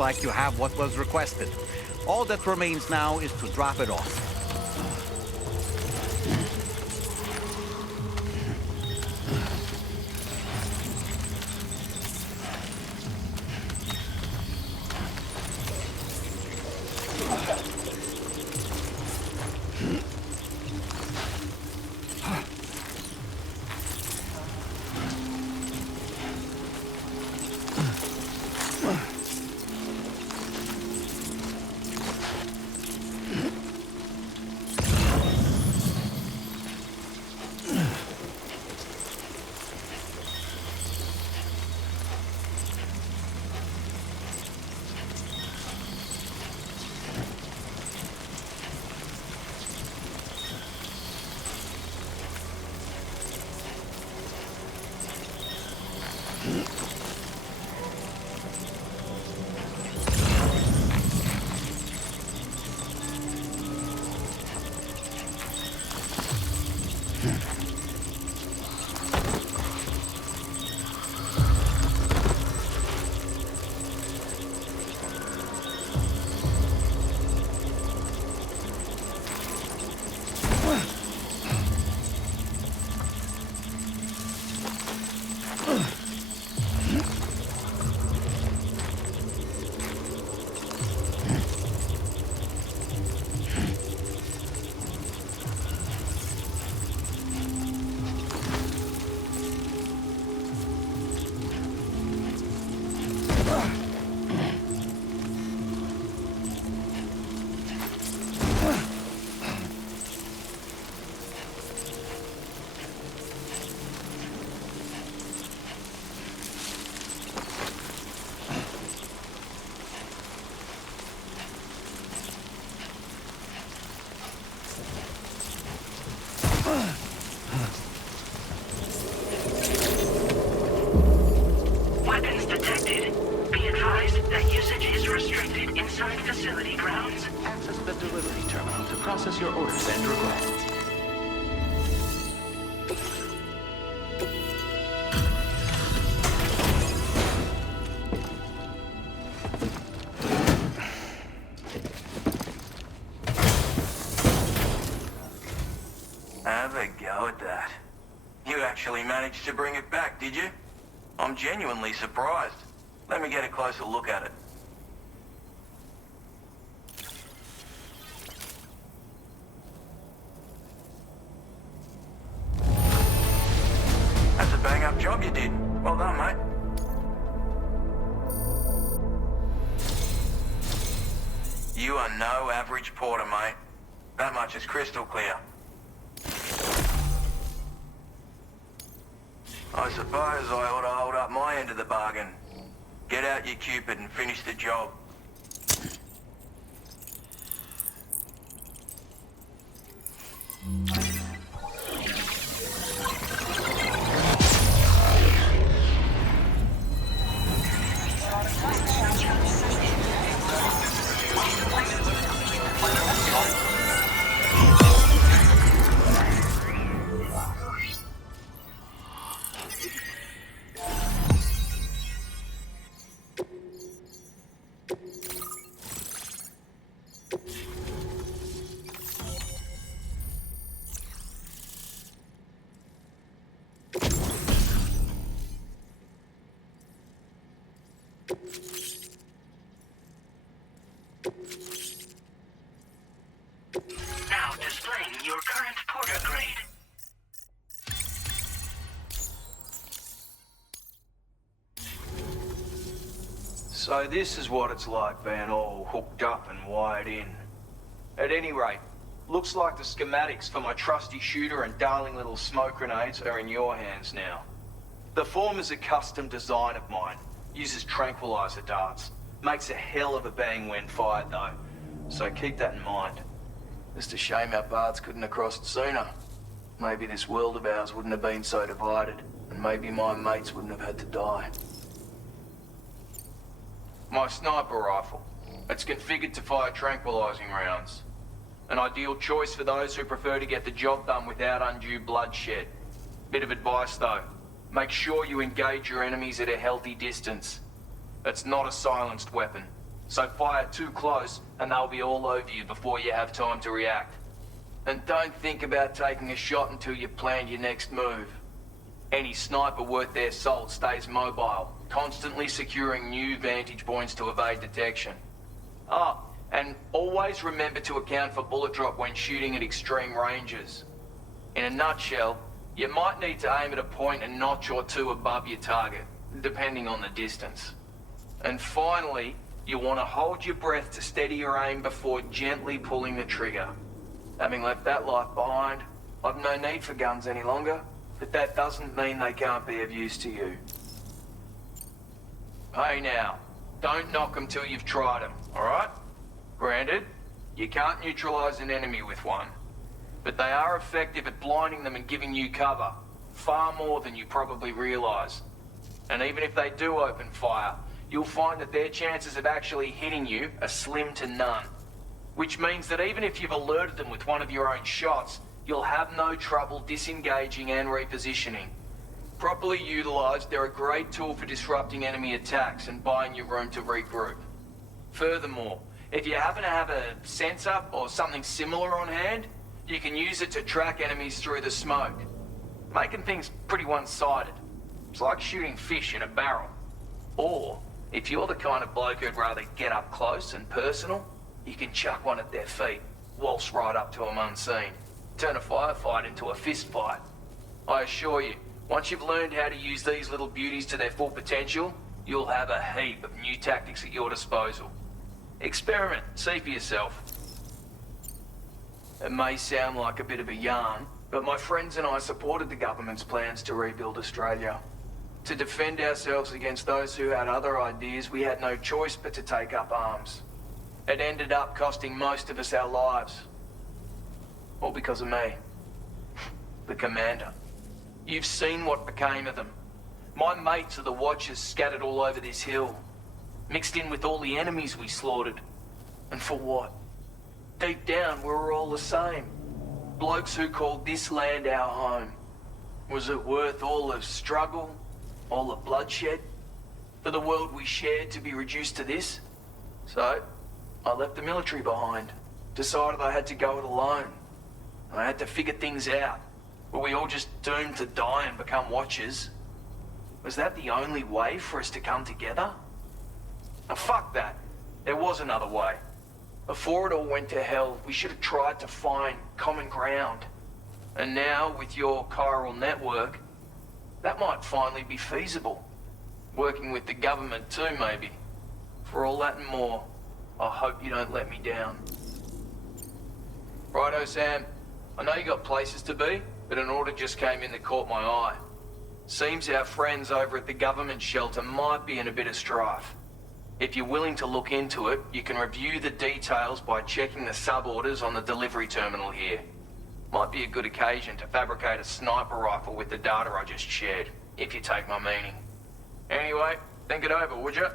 like you have what was requested. All that remains now is to drop it off. inside facility grounds. Access the delivery terminal to process your orders and requests. Have a go at that. You actually managed to bring it back, did you? I'm genuinely surprised. Let me get a closer look at it. That's a bang-up job you did. Well done, mate. You are no average porter, mate. That much is crystal clear. I suppose I ought to hold up my end of the bargain. Get out your Cupid and finish the job. Now displaying your current porter grade. So this is what it's like being all hooked up and wired in. At any rate, looks like the schematics for my trusty shooter and darling little smoke grenades are in your hands now. The form is a custom design of mine. Uses tranquilizer darts. Makes a hell of a bang when fired though. So keep that in mind. Just a shame our paths couldn't have crossed sooner. Maybe this world of ours wouldn't have been so divided, and maybe my mates wouldn't have had to die. My sniper rifle. It's configured to fire tranquilizing rounds. An ideal choice for those who prefer to get the job done without undue bloodshed. Bit of advice though. Make sure you engage your enemies at a healthy distance. It's not a silenced weapon, so fire too close and they'll be all over you before you have time to react. And don't think about taking a shot until you've planned your next move. Any sniper worth their salt stays mobile, constantly securing new vantage points to evade detection. Ah, and always remember to account for bullet drop when shooting at extreme ranges. In a nutshell, you might need to aim at a point a notch or two above your target, depending on the distance. And finally, you want to hold your breath to steady your aim before gently pulling the trigger. Having left that life behind, I've no need for guns any longer, but that doesn't mean they can't be of use to you. Hey now, don't knock them till you've tried them, alright? Granted, you can't neutralize an enemy with one, but they are effective at blinding them and giving you cover, far more than you probably realize. And even if they do open fire, you'll find that their chances of actually hitting you are slim to none. Which means that even if you've alerted them with one of your own shots, you'll have no trouble disengaging and repositioning. Properly utilized, they're a great tool for disrupting enemy attacks and buying you room to regroup. Furthermore, if you happen to have a sensor or something similar on hand, you can use it to track enemies through the smoke, making things pretty one-sided. It's like shooting fish in a barrel. Or, if you're the kind of bloke who'd rather get up close and personal, you can chuck one at their feet, waltz right up to them unseen, turn a firefight into a fist fight. I assure you, once you've learned how to use these little beauties to their full potential, you'll have a heap of new tactics at your disposal. Experiment, see for yourself. It may sound like a bit of a yarn, but my friends and I supported the government's plans to rebuild Australia. To defend ourselves against those who had other ideas, we had no choice but to take up arms. It ended up costing most of us our lives. All because of me. The commander. You've seen what became of them. My mates are the Watchers scattered all over this hill. Mixed in with all the enemies we slaughtered. And for what? Deep down, we were all the same. Blokes who called this land our home. Was it worth all the struggle, all the bloodshed, for the world we shared to be reduced to this? So, I left the military behind. Decided I had to go it alone. I had to figure things out. Were we all just doomed to die and become watchers? Was that the only way for us to come together? Now fuck that. There was another way. Before it all went to hell, we should have tried to find common ground. And now, with your chiral network, that might finally be feasible. Working with the government too, maybe. For all that and more, I hope you don't let me down. Righto, Sam. I know you got places to be, but an order just came in that caught my eye. Seems our friends over at the government shelter might be in a bit of strife. If you're willing to look into it, you can review the details by checking the sub-orders on the delivery terminal here. Might be a good occasion to fabricate a sniper rifle with the data I just shared, if you take my meaning. Anyway, think it over, would you?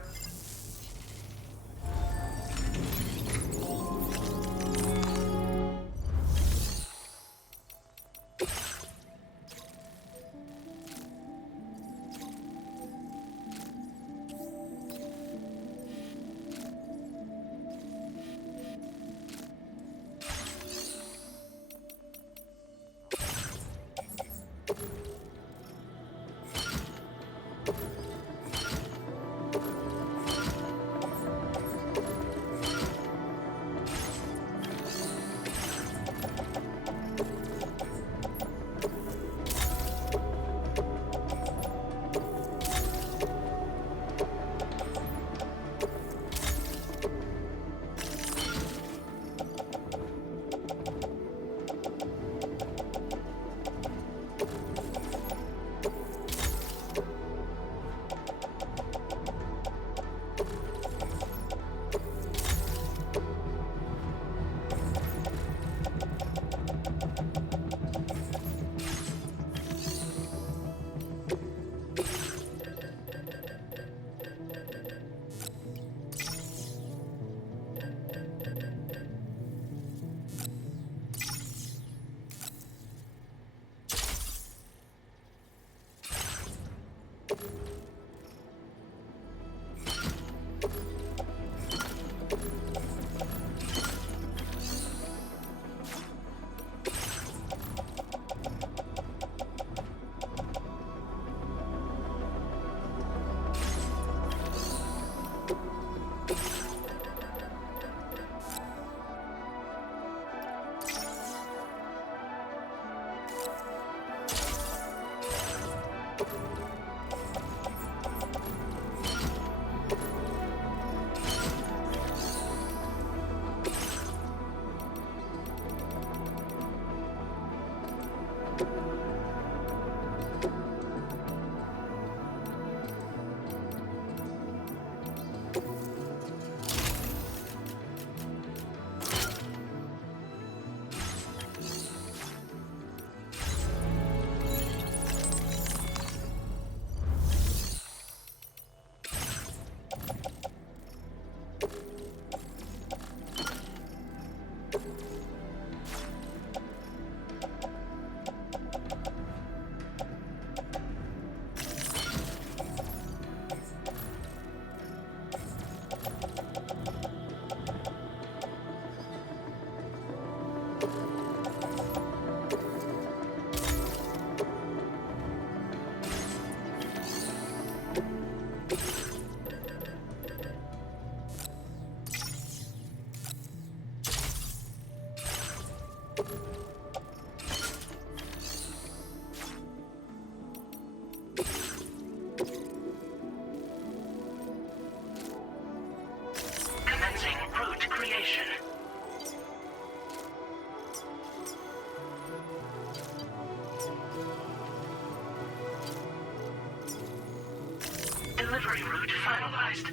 Delivery route finalized.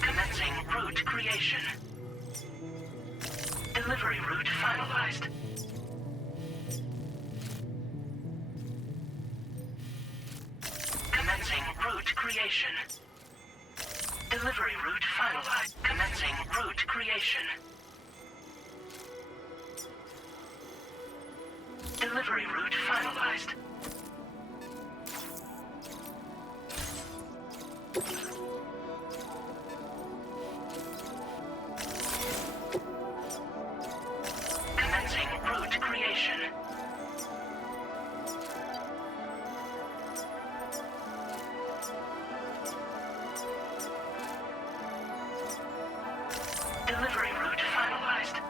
Commencing route creation. Delivery route finalized. Commencing route creation. Delivery route finalized. Commencing route creation. Delivery route finalized. Commencing route creation. Delivery route finalized.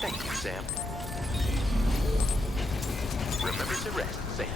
Thank you, Sam. Remember to rest, Sam.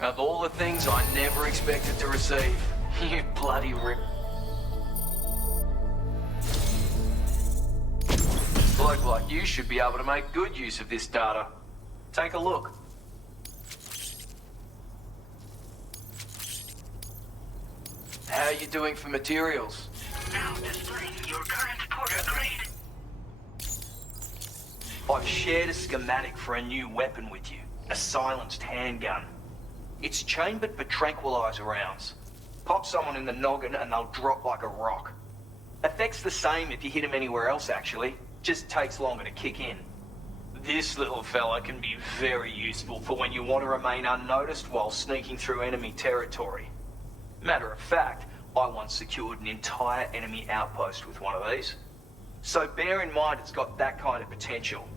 Of all the things I never expected to receive, you bloody rip. Bloke like you should be able to make good use of this data. Take a look. How are you doing for materials? Now displaying your current porter grade. I've shared a schematic for a new weapon with you. A silenced handgun. It's chambered for tranquilizer rounds. Pop someone in the noggin and they'll drop like a rock. Effect's the same if you hit them anywhere else, actually. Just takes longer to kick in. This little fella can be very useful for when you want to remain unnoticed while sneaking through enemy territory. Matter of fact, I once secured an entire enemy outpost with one of these. So bear in mind it's got that kind of potential.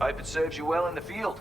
Hope it serves you well in the field.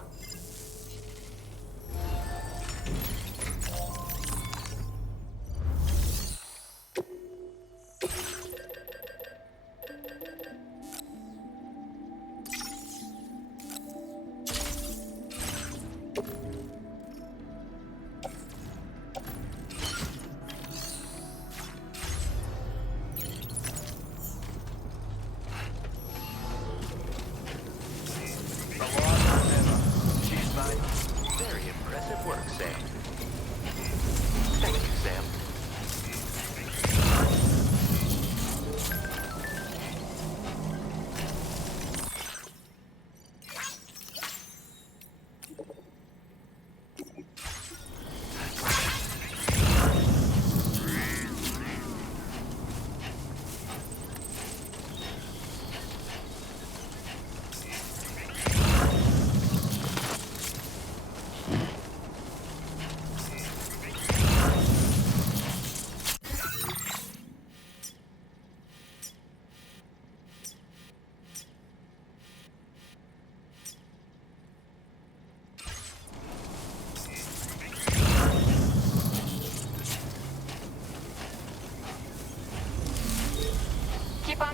Very impressive work, Sam. Thank you, Sam.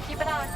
Keep it on.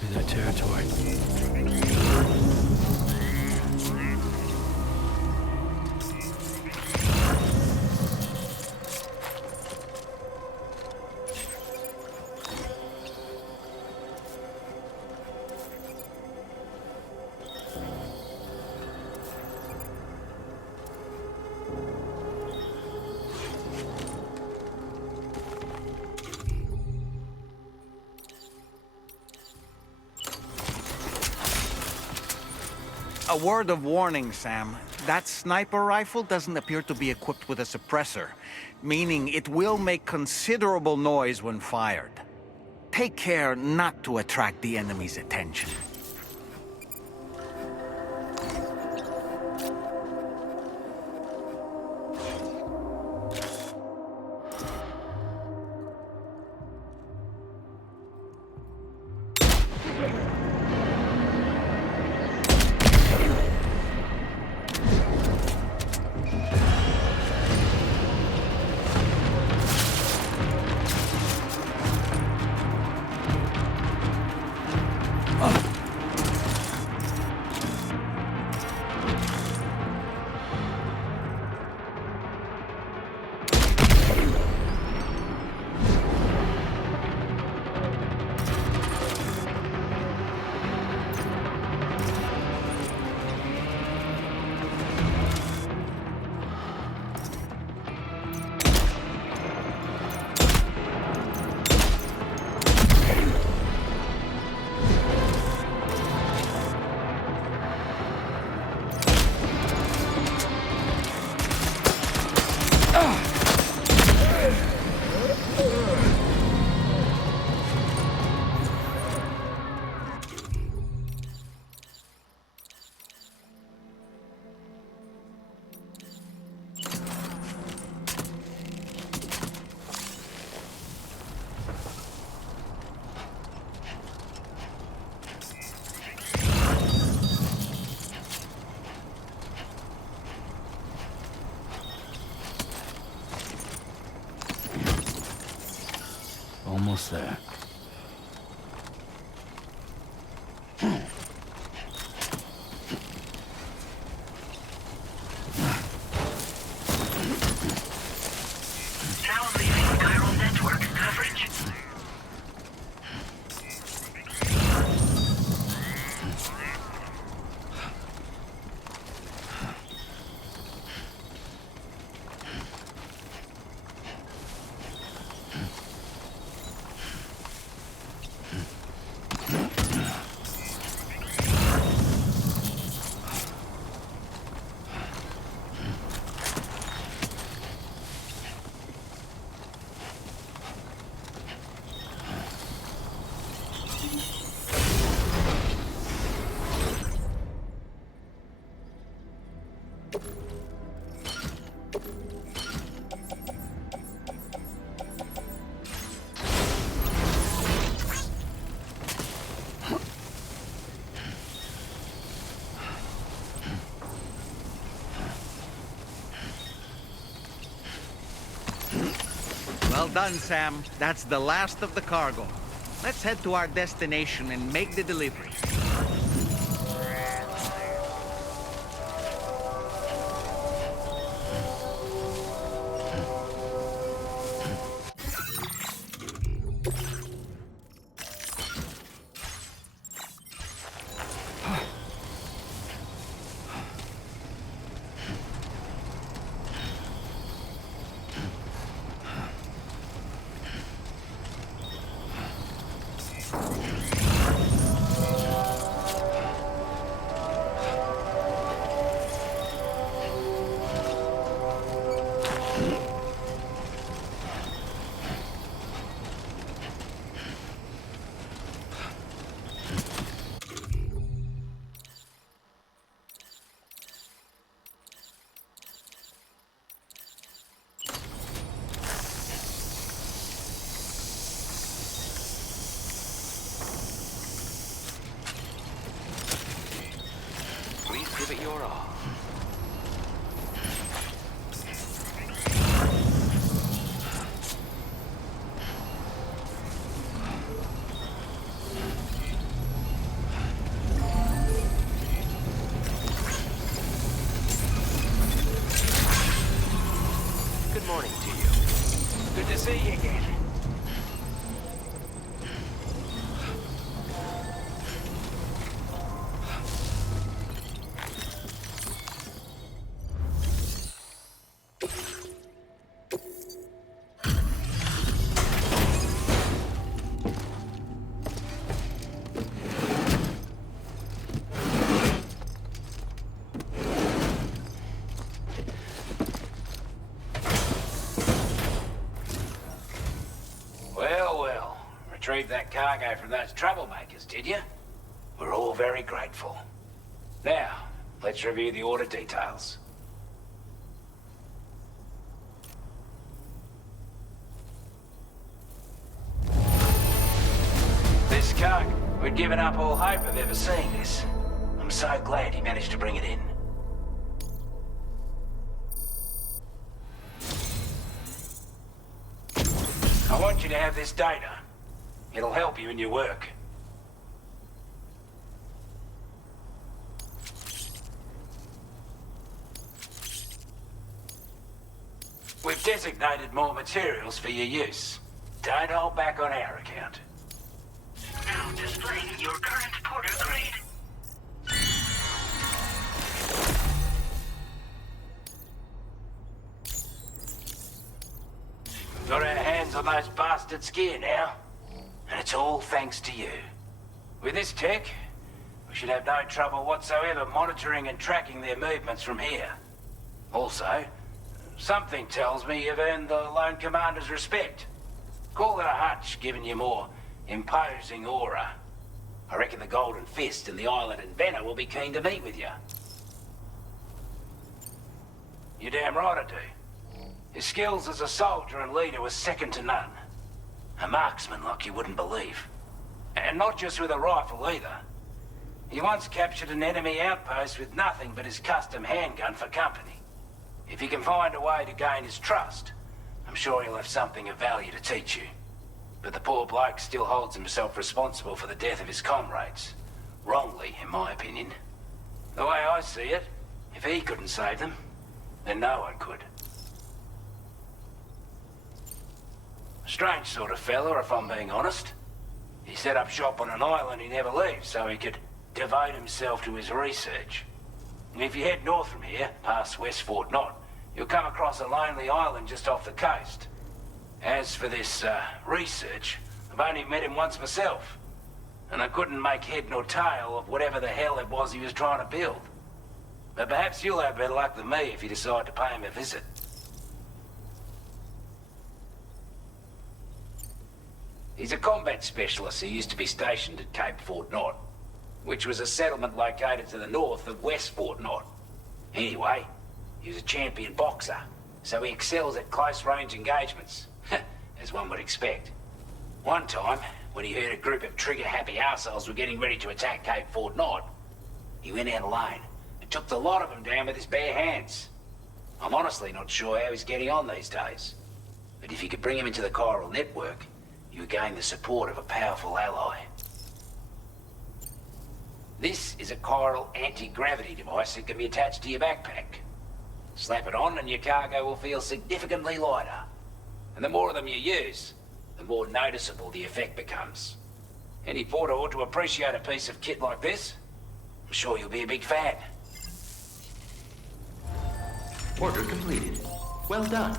Must be their territory. A word of warning, Sam. That sniper rifle doesn't appear to be equipped with a suppressor, meaning it will make considerable noise when fired. Take care not to attract the enemy's attention. Almost there. Now leaving chiral network coverage. Well done, Sam. That's the last of the cargo. Let's head to our destination and make the delivery. Please give it your all. retrieve that cargo from those troublemakers, did you? We're all very grateful. Now, let's review the order details. This cargo, we'd given up all hope of ever seeing this. I'm so glad he managed to bring it in. I want you to have this data. It'll help you in your work. We've designated more materials for your use. Don't hold back on our account. Now displaying your current porter grade. Got our hands on those bastards' gear now. And it's all thanks to you. With this tech, we should have no trouble whatsoever monitoring and tracking their movements from here. Also, something tells me you've earned the Lone Commander's respect. Call it a hunch, giving you more imposing aura. I reckon the Golden Fist and the Island Inventor will be keen to meet with you. You're damn right I do. His skills as a soldier and leader was second to none. A marksman like you wouldn't believe. And not just with a rifle either. He once captured an enemy outpost with nothing but his custom handgun for company. If you can find a way to gain his trust, I'm sure he'll have something of value to teach you. But the poor bloke still holds himself responsible for the death of his comrades. Wrongly, in my opinion. The way I see it, if he couldn't save them, then no one could. Strange sort of fella, if I'm being honest. He set up shop on an island he never leaves so he could devote himself to his research. And if you head north from here, past West Fort Knot, you'll come across a lonely island just off the coast. As for this, research, I've only met him once myself. And I couldn't make head nor tail of whatever the hell it was he was trying to build. But perhaps you'll have better luck than me if you decide to pay him a visit. He's a combat specialist who used to be stationed at Cape Fort Knot, which was a settlement located to the north of West Fort Knot. Anyway, he was a champion boxer, so he excels at close-range engagements, as one would expect. One time, when he heard a group of trigger-happy arseholes were getting ready to attack Cape Fort Knot, he went out alone and took the lot of them down with his bare hands. I'm honestly not sure how he's getting on these days, but if you could bring him into the chiral network, you gain the support of a powerful ally. This is a chiral anti-gravity device that can be attached to your backpack. Slap it on and your cargo will feel significantly lighter. And the more of them you use, the more noticeable the effect becomes. Any porter ought to appreciate a piece of kit like this. I'm sure you'll be a big fan. Order completed. Well done.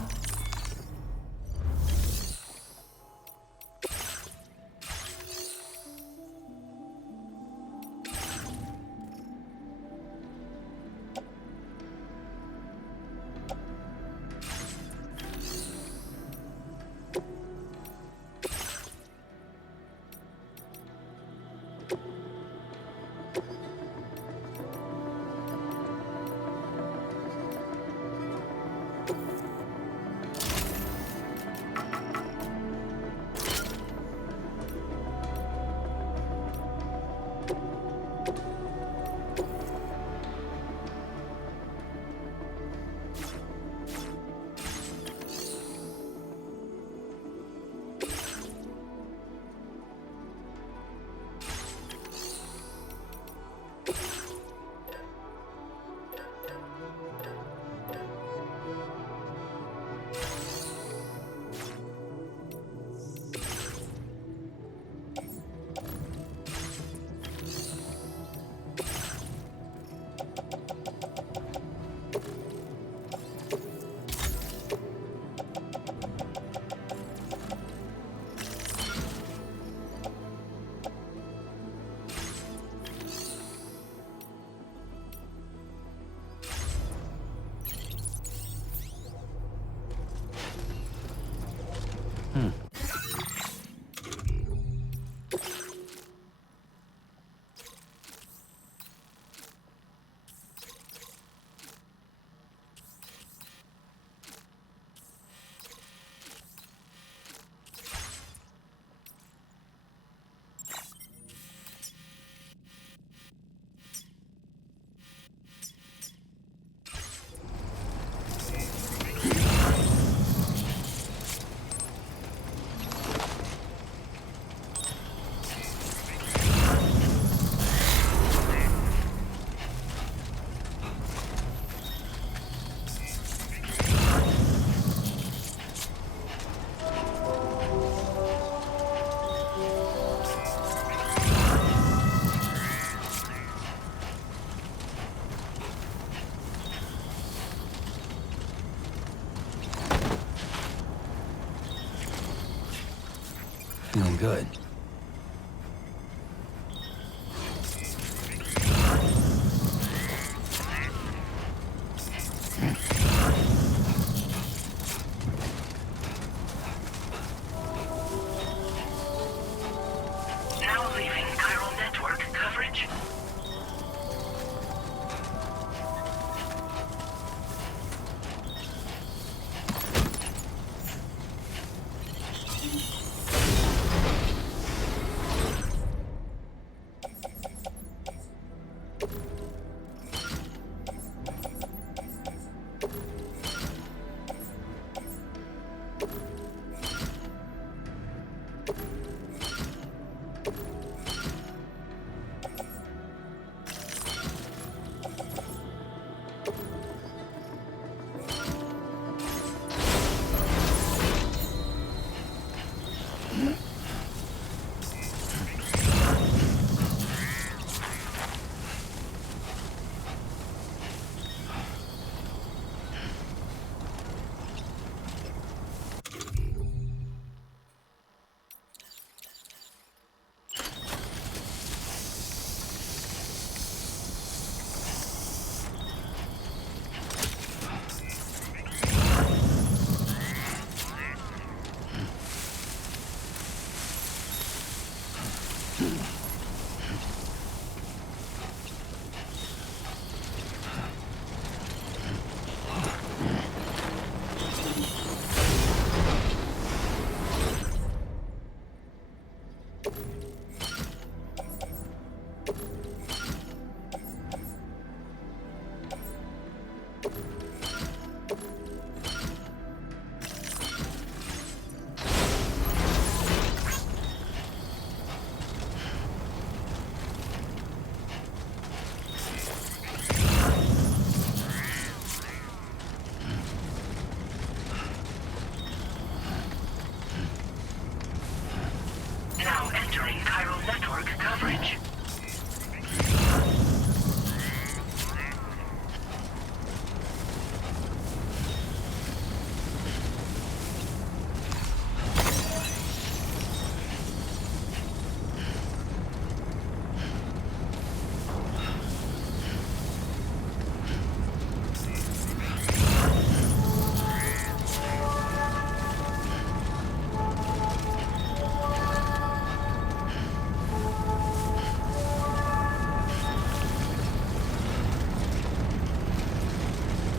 Now entering chiral network coverage.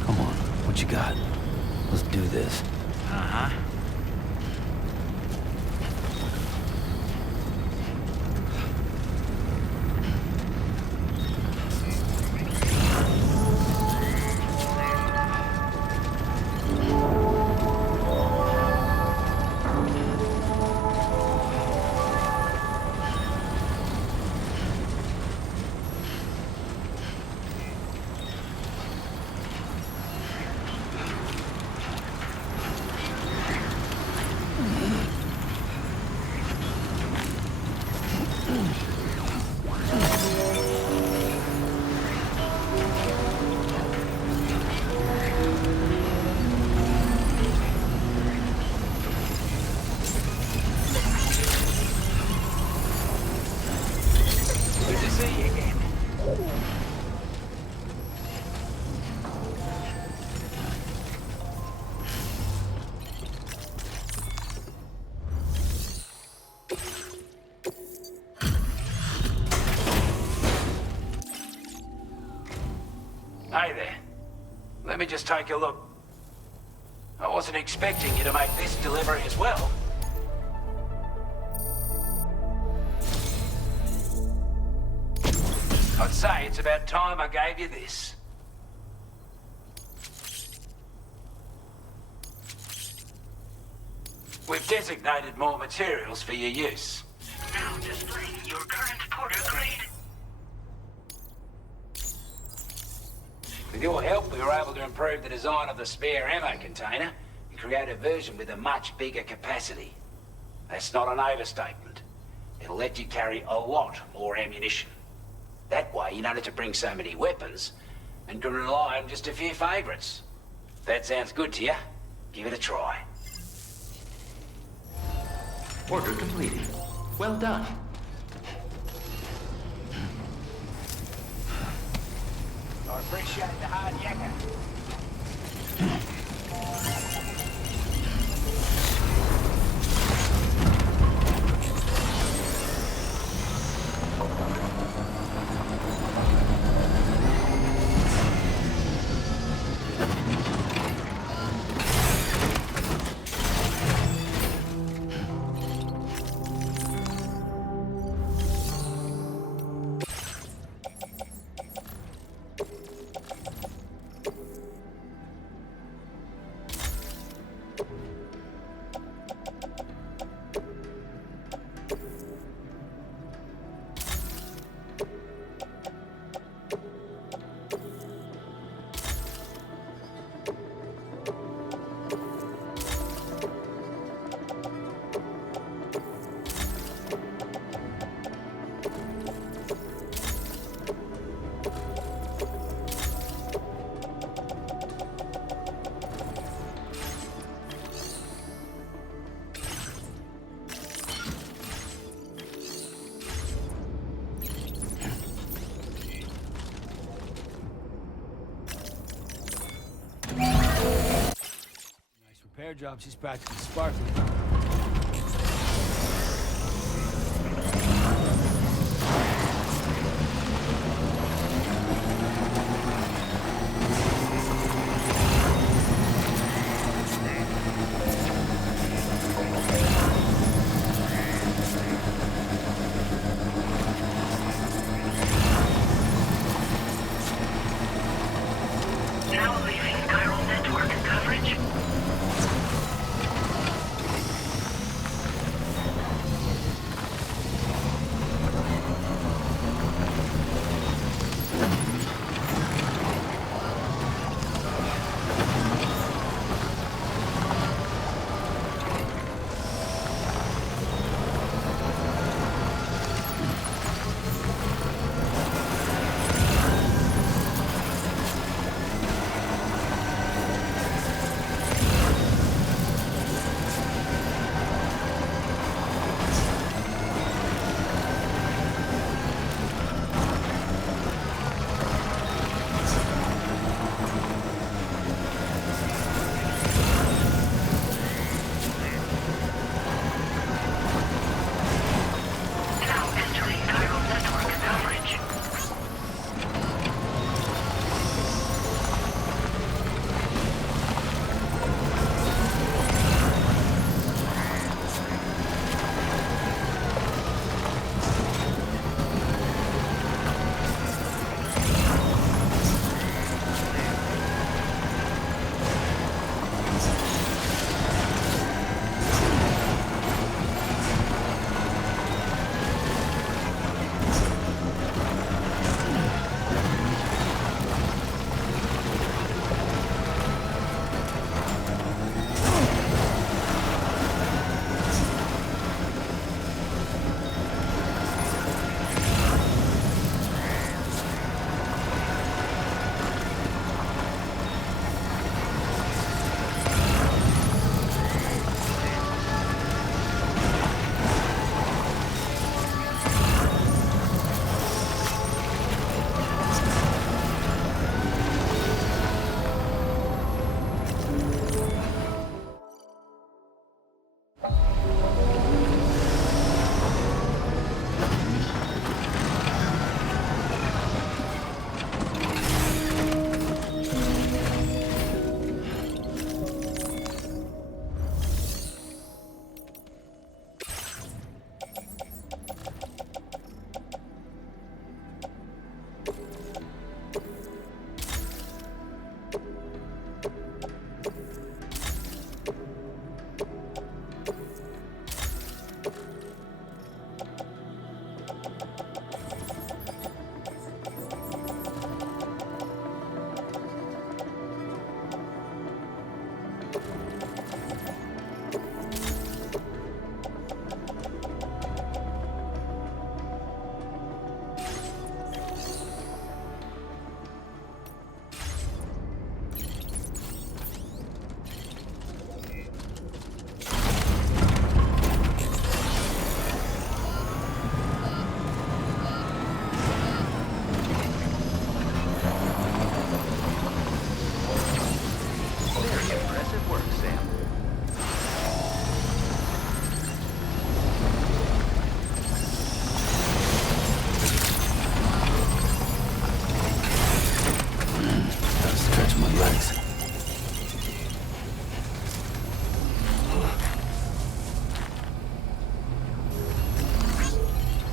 Come on, what you got? Let's do this. Uh-huh. Good to see you again. Hey there. Let me just take a look. I wasn't expecting you to make this delivery as well. I'd say it's about time I gave you this. We've designated more materials for your use. Now displaying your current Porter grade. With your help, we were able to improve the design of the spare ammo container and create a version with a much bigger capacity. That's not an overstatement. It'll let you carry a lot more ammunition. That way, you don't have to bring so many weapons and can rely on just a few favorites. If that sounds good to you, give it a try. Order completed. Well done. I appreciate the hard yakka. Repair job, she's practically sparkling.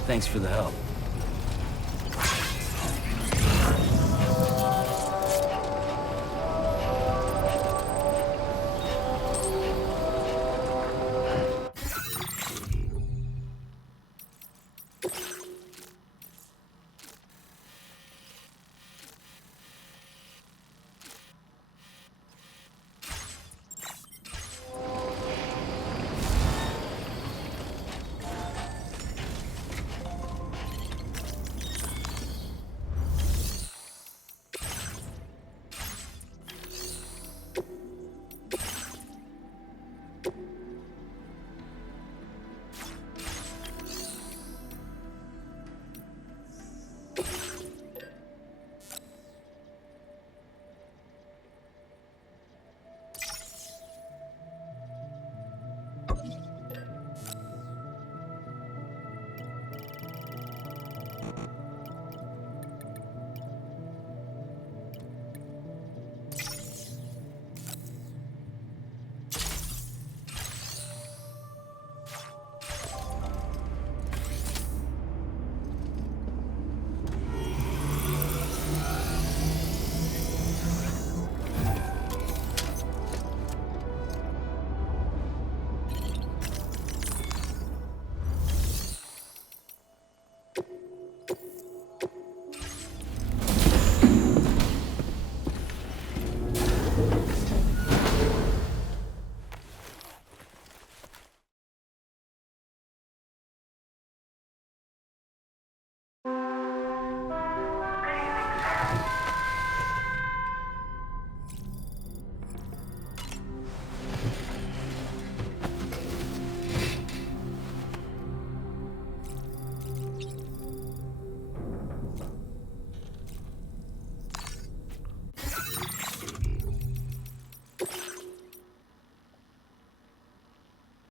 Thanks for the help.